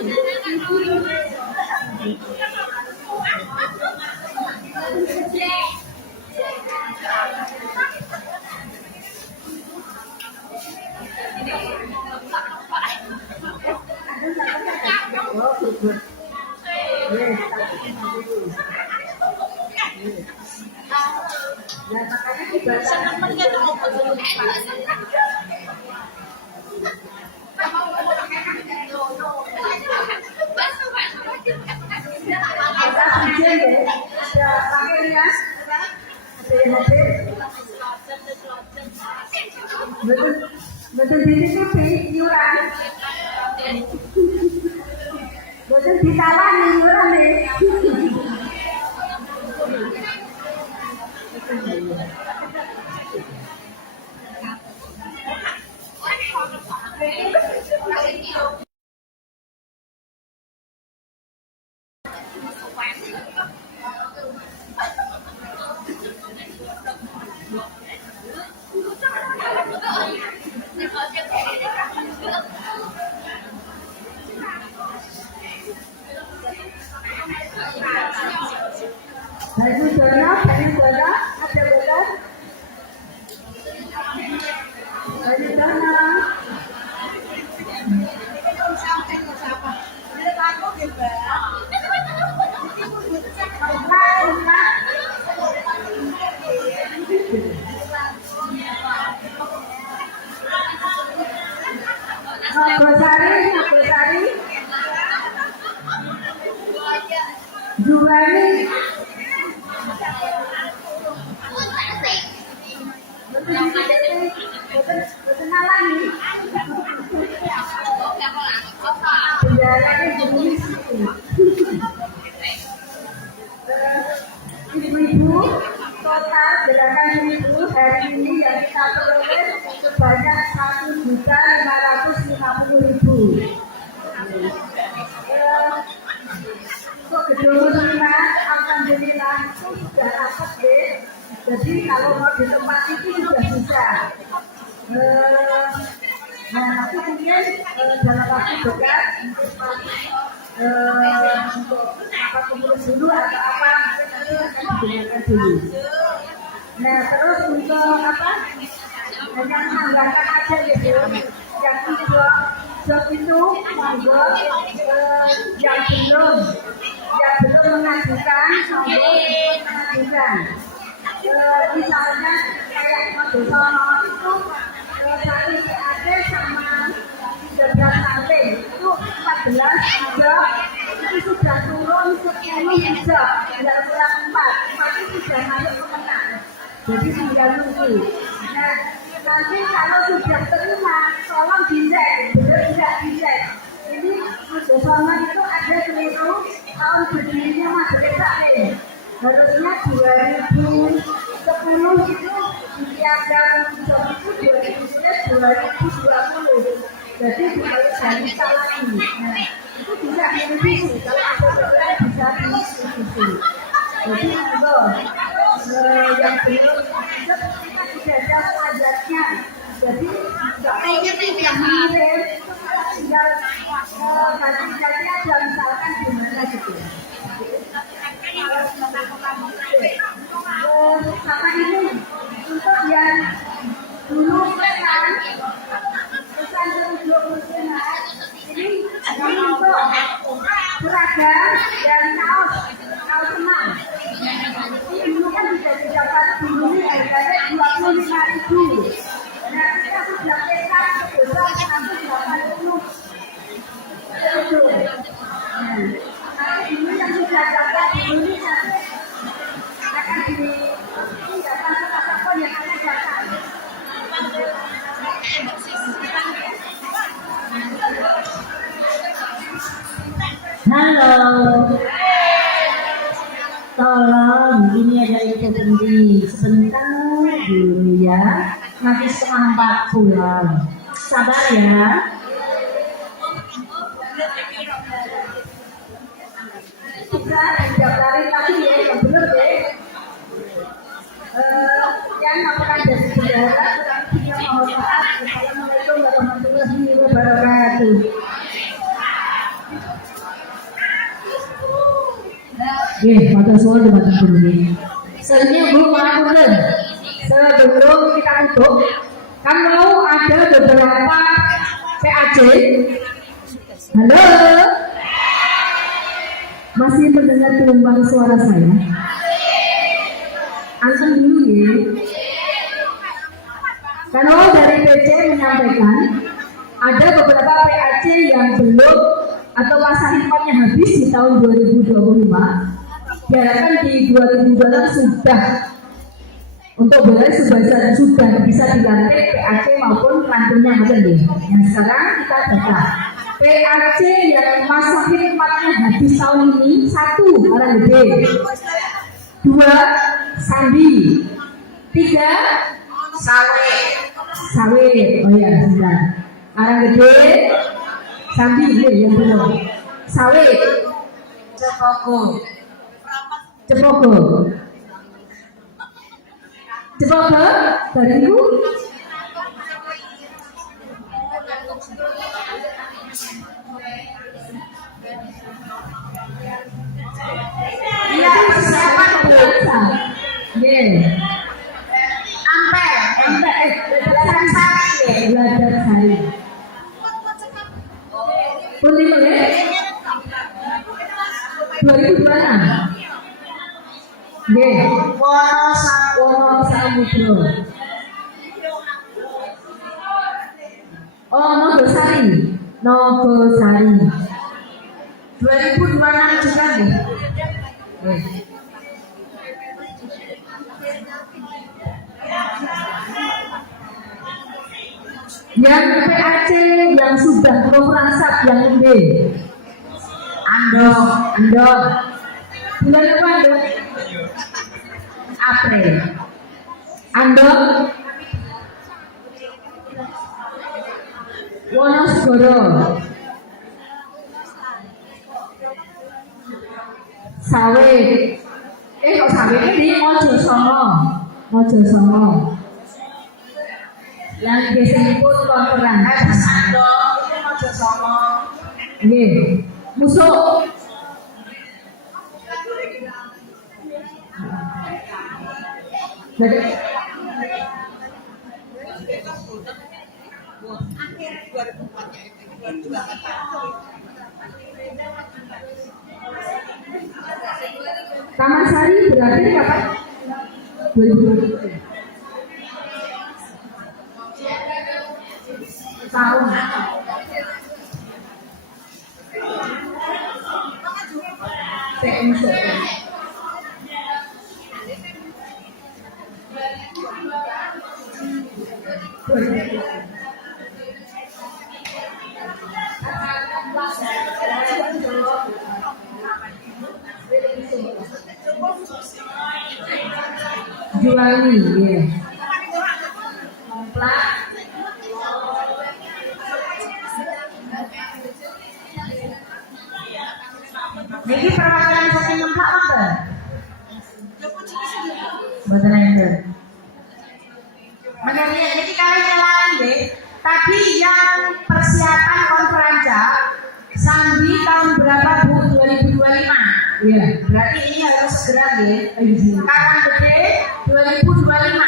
Betul ditutupi iuran. Betul ditawani iuran nih. Bayu Dona, ada betul? Bayu Dona. Gosari. Juwani. Ibu-ibu total gerakan ibu hari ini yang kita peroleh sebanyak 1.550.000. Kok gedung muslimat alhamdulillah itu sudah dapat deh. Jadi kalau mau di tempat itu sudah bisa. Nah nanti mungkin dalam waktu dekat untuk apa pengurus dulu atau apa nanti akan digunakan dulu. Nah terus untuk apa hanya menambahkan aja gitu yang job itu monggo yang belum mengajukan monggo mengajukan. Misalnya kayak Mojosongo itu satu PAD sama 13 sampai itu 14 job itu sudah turun 10 job, tidak kurang 4 itu sudah masuk pemenang. Jadi tinggal nunggu. Nah nanti kalau sudah terima tolong dicek, benar tidak dicek. Ini Mojosongo itu ada keliru tahun berdirinya Madrasah ini. Harusnya 2010 itu ditiadakan job itu 2020. Jadi dibalik lagi. Nah, itu bisa direvisi. Kalau ada berbeda bisa direvisi. Jadi yang belum kita sudah ada standarnya. Jadi nggak mungkin yang mengirim tinggal ganti-ganti aja misalkan Halo. Tolong, ini ada info penting. Sebentar dulu ya. Nanti setengah 4 pulang. Sabar ya. Kita daftarin lagi ya, yang bener deh. Yang apakah ada saudara, tetapi kita mohon maaf. Assalamualaikum warahmatullahi wabarakatuh. Matur suwun dumateng guru. Selanjutnya Bu Manapunten. Sebelum kita tutup, kan mau ada beberapa PAJ. Halo. Masih mendengar gelombang suara saya? Antum dulu ya. Karena dari PC menyampaikan ada beberapa PAC yang belum atau masa hikmatnya habis di tahun 2025. Diharapkan di 2026 sudah untuk benar sudah bisa dilantik PAC maupun kantinnya ada nih. Yang sekarang kita baca PAC yang masa hikmatnya habis tahun ini: 1 orang gede, 2 sandi, 3 sawit. Oh ya, sudah. Orang gede, sandi yang belum, sawit, Cepogo dari Ibu. Iya, siapa biasa? Belajar sari. Putih boleh? 2026. Wonosamudro. Oh, Nogosari. 2026 juga nih. Yang PAC yang sudah berprasat yang gede. Andong. Bulan apa Andong? April. Andong. Wonosegoro. Sawit. Kok sawit ini Mojosongo. Yang disebut konferensi Andong itu Mojosongo. Nggih. Musuh. Taman Sari berarti kapan? 2020. Tahun. Juali, ya. Komplak. Jadi perwakilan saking ngemplak apa? Betul enten. Makanya jadi kalian nyalain deh. Tadi yang persiapan konferensi Sandi tahun berapa Bu? 2025. Iya. Berarti ini harus segera deh. Kapan gede? 2025.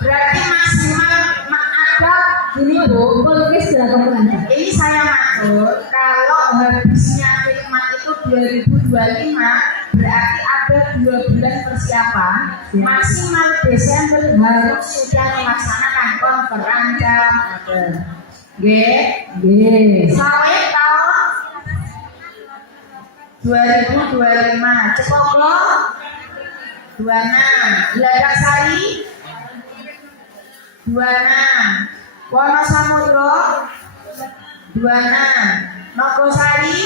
Berarti maksimal ada gini Bu. Ini saya maksud kalau habisnya khidmat itu 2025 berarti ada 2 bulan persiapan. Maksimal Desember harus sudah melaksanakan konferensi. Sawit tahun 2025, Cepogo 26, Geladak Sari 26. Wonosamudro 26. Nogosari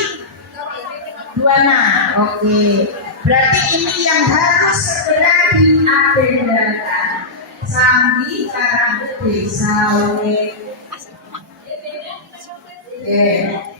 26. Oke. Berarti ini yang harus segera diagendakan. Sambi Karanggede Sawe. Sambi Karanggede.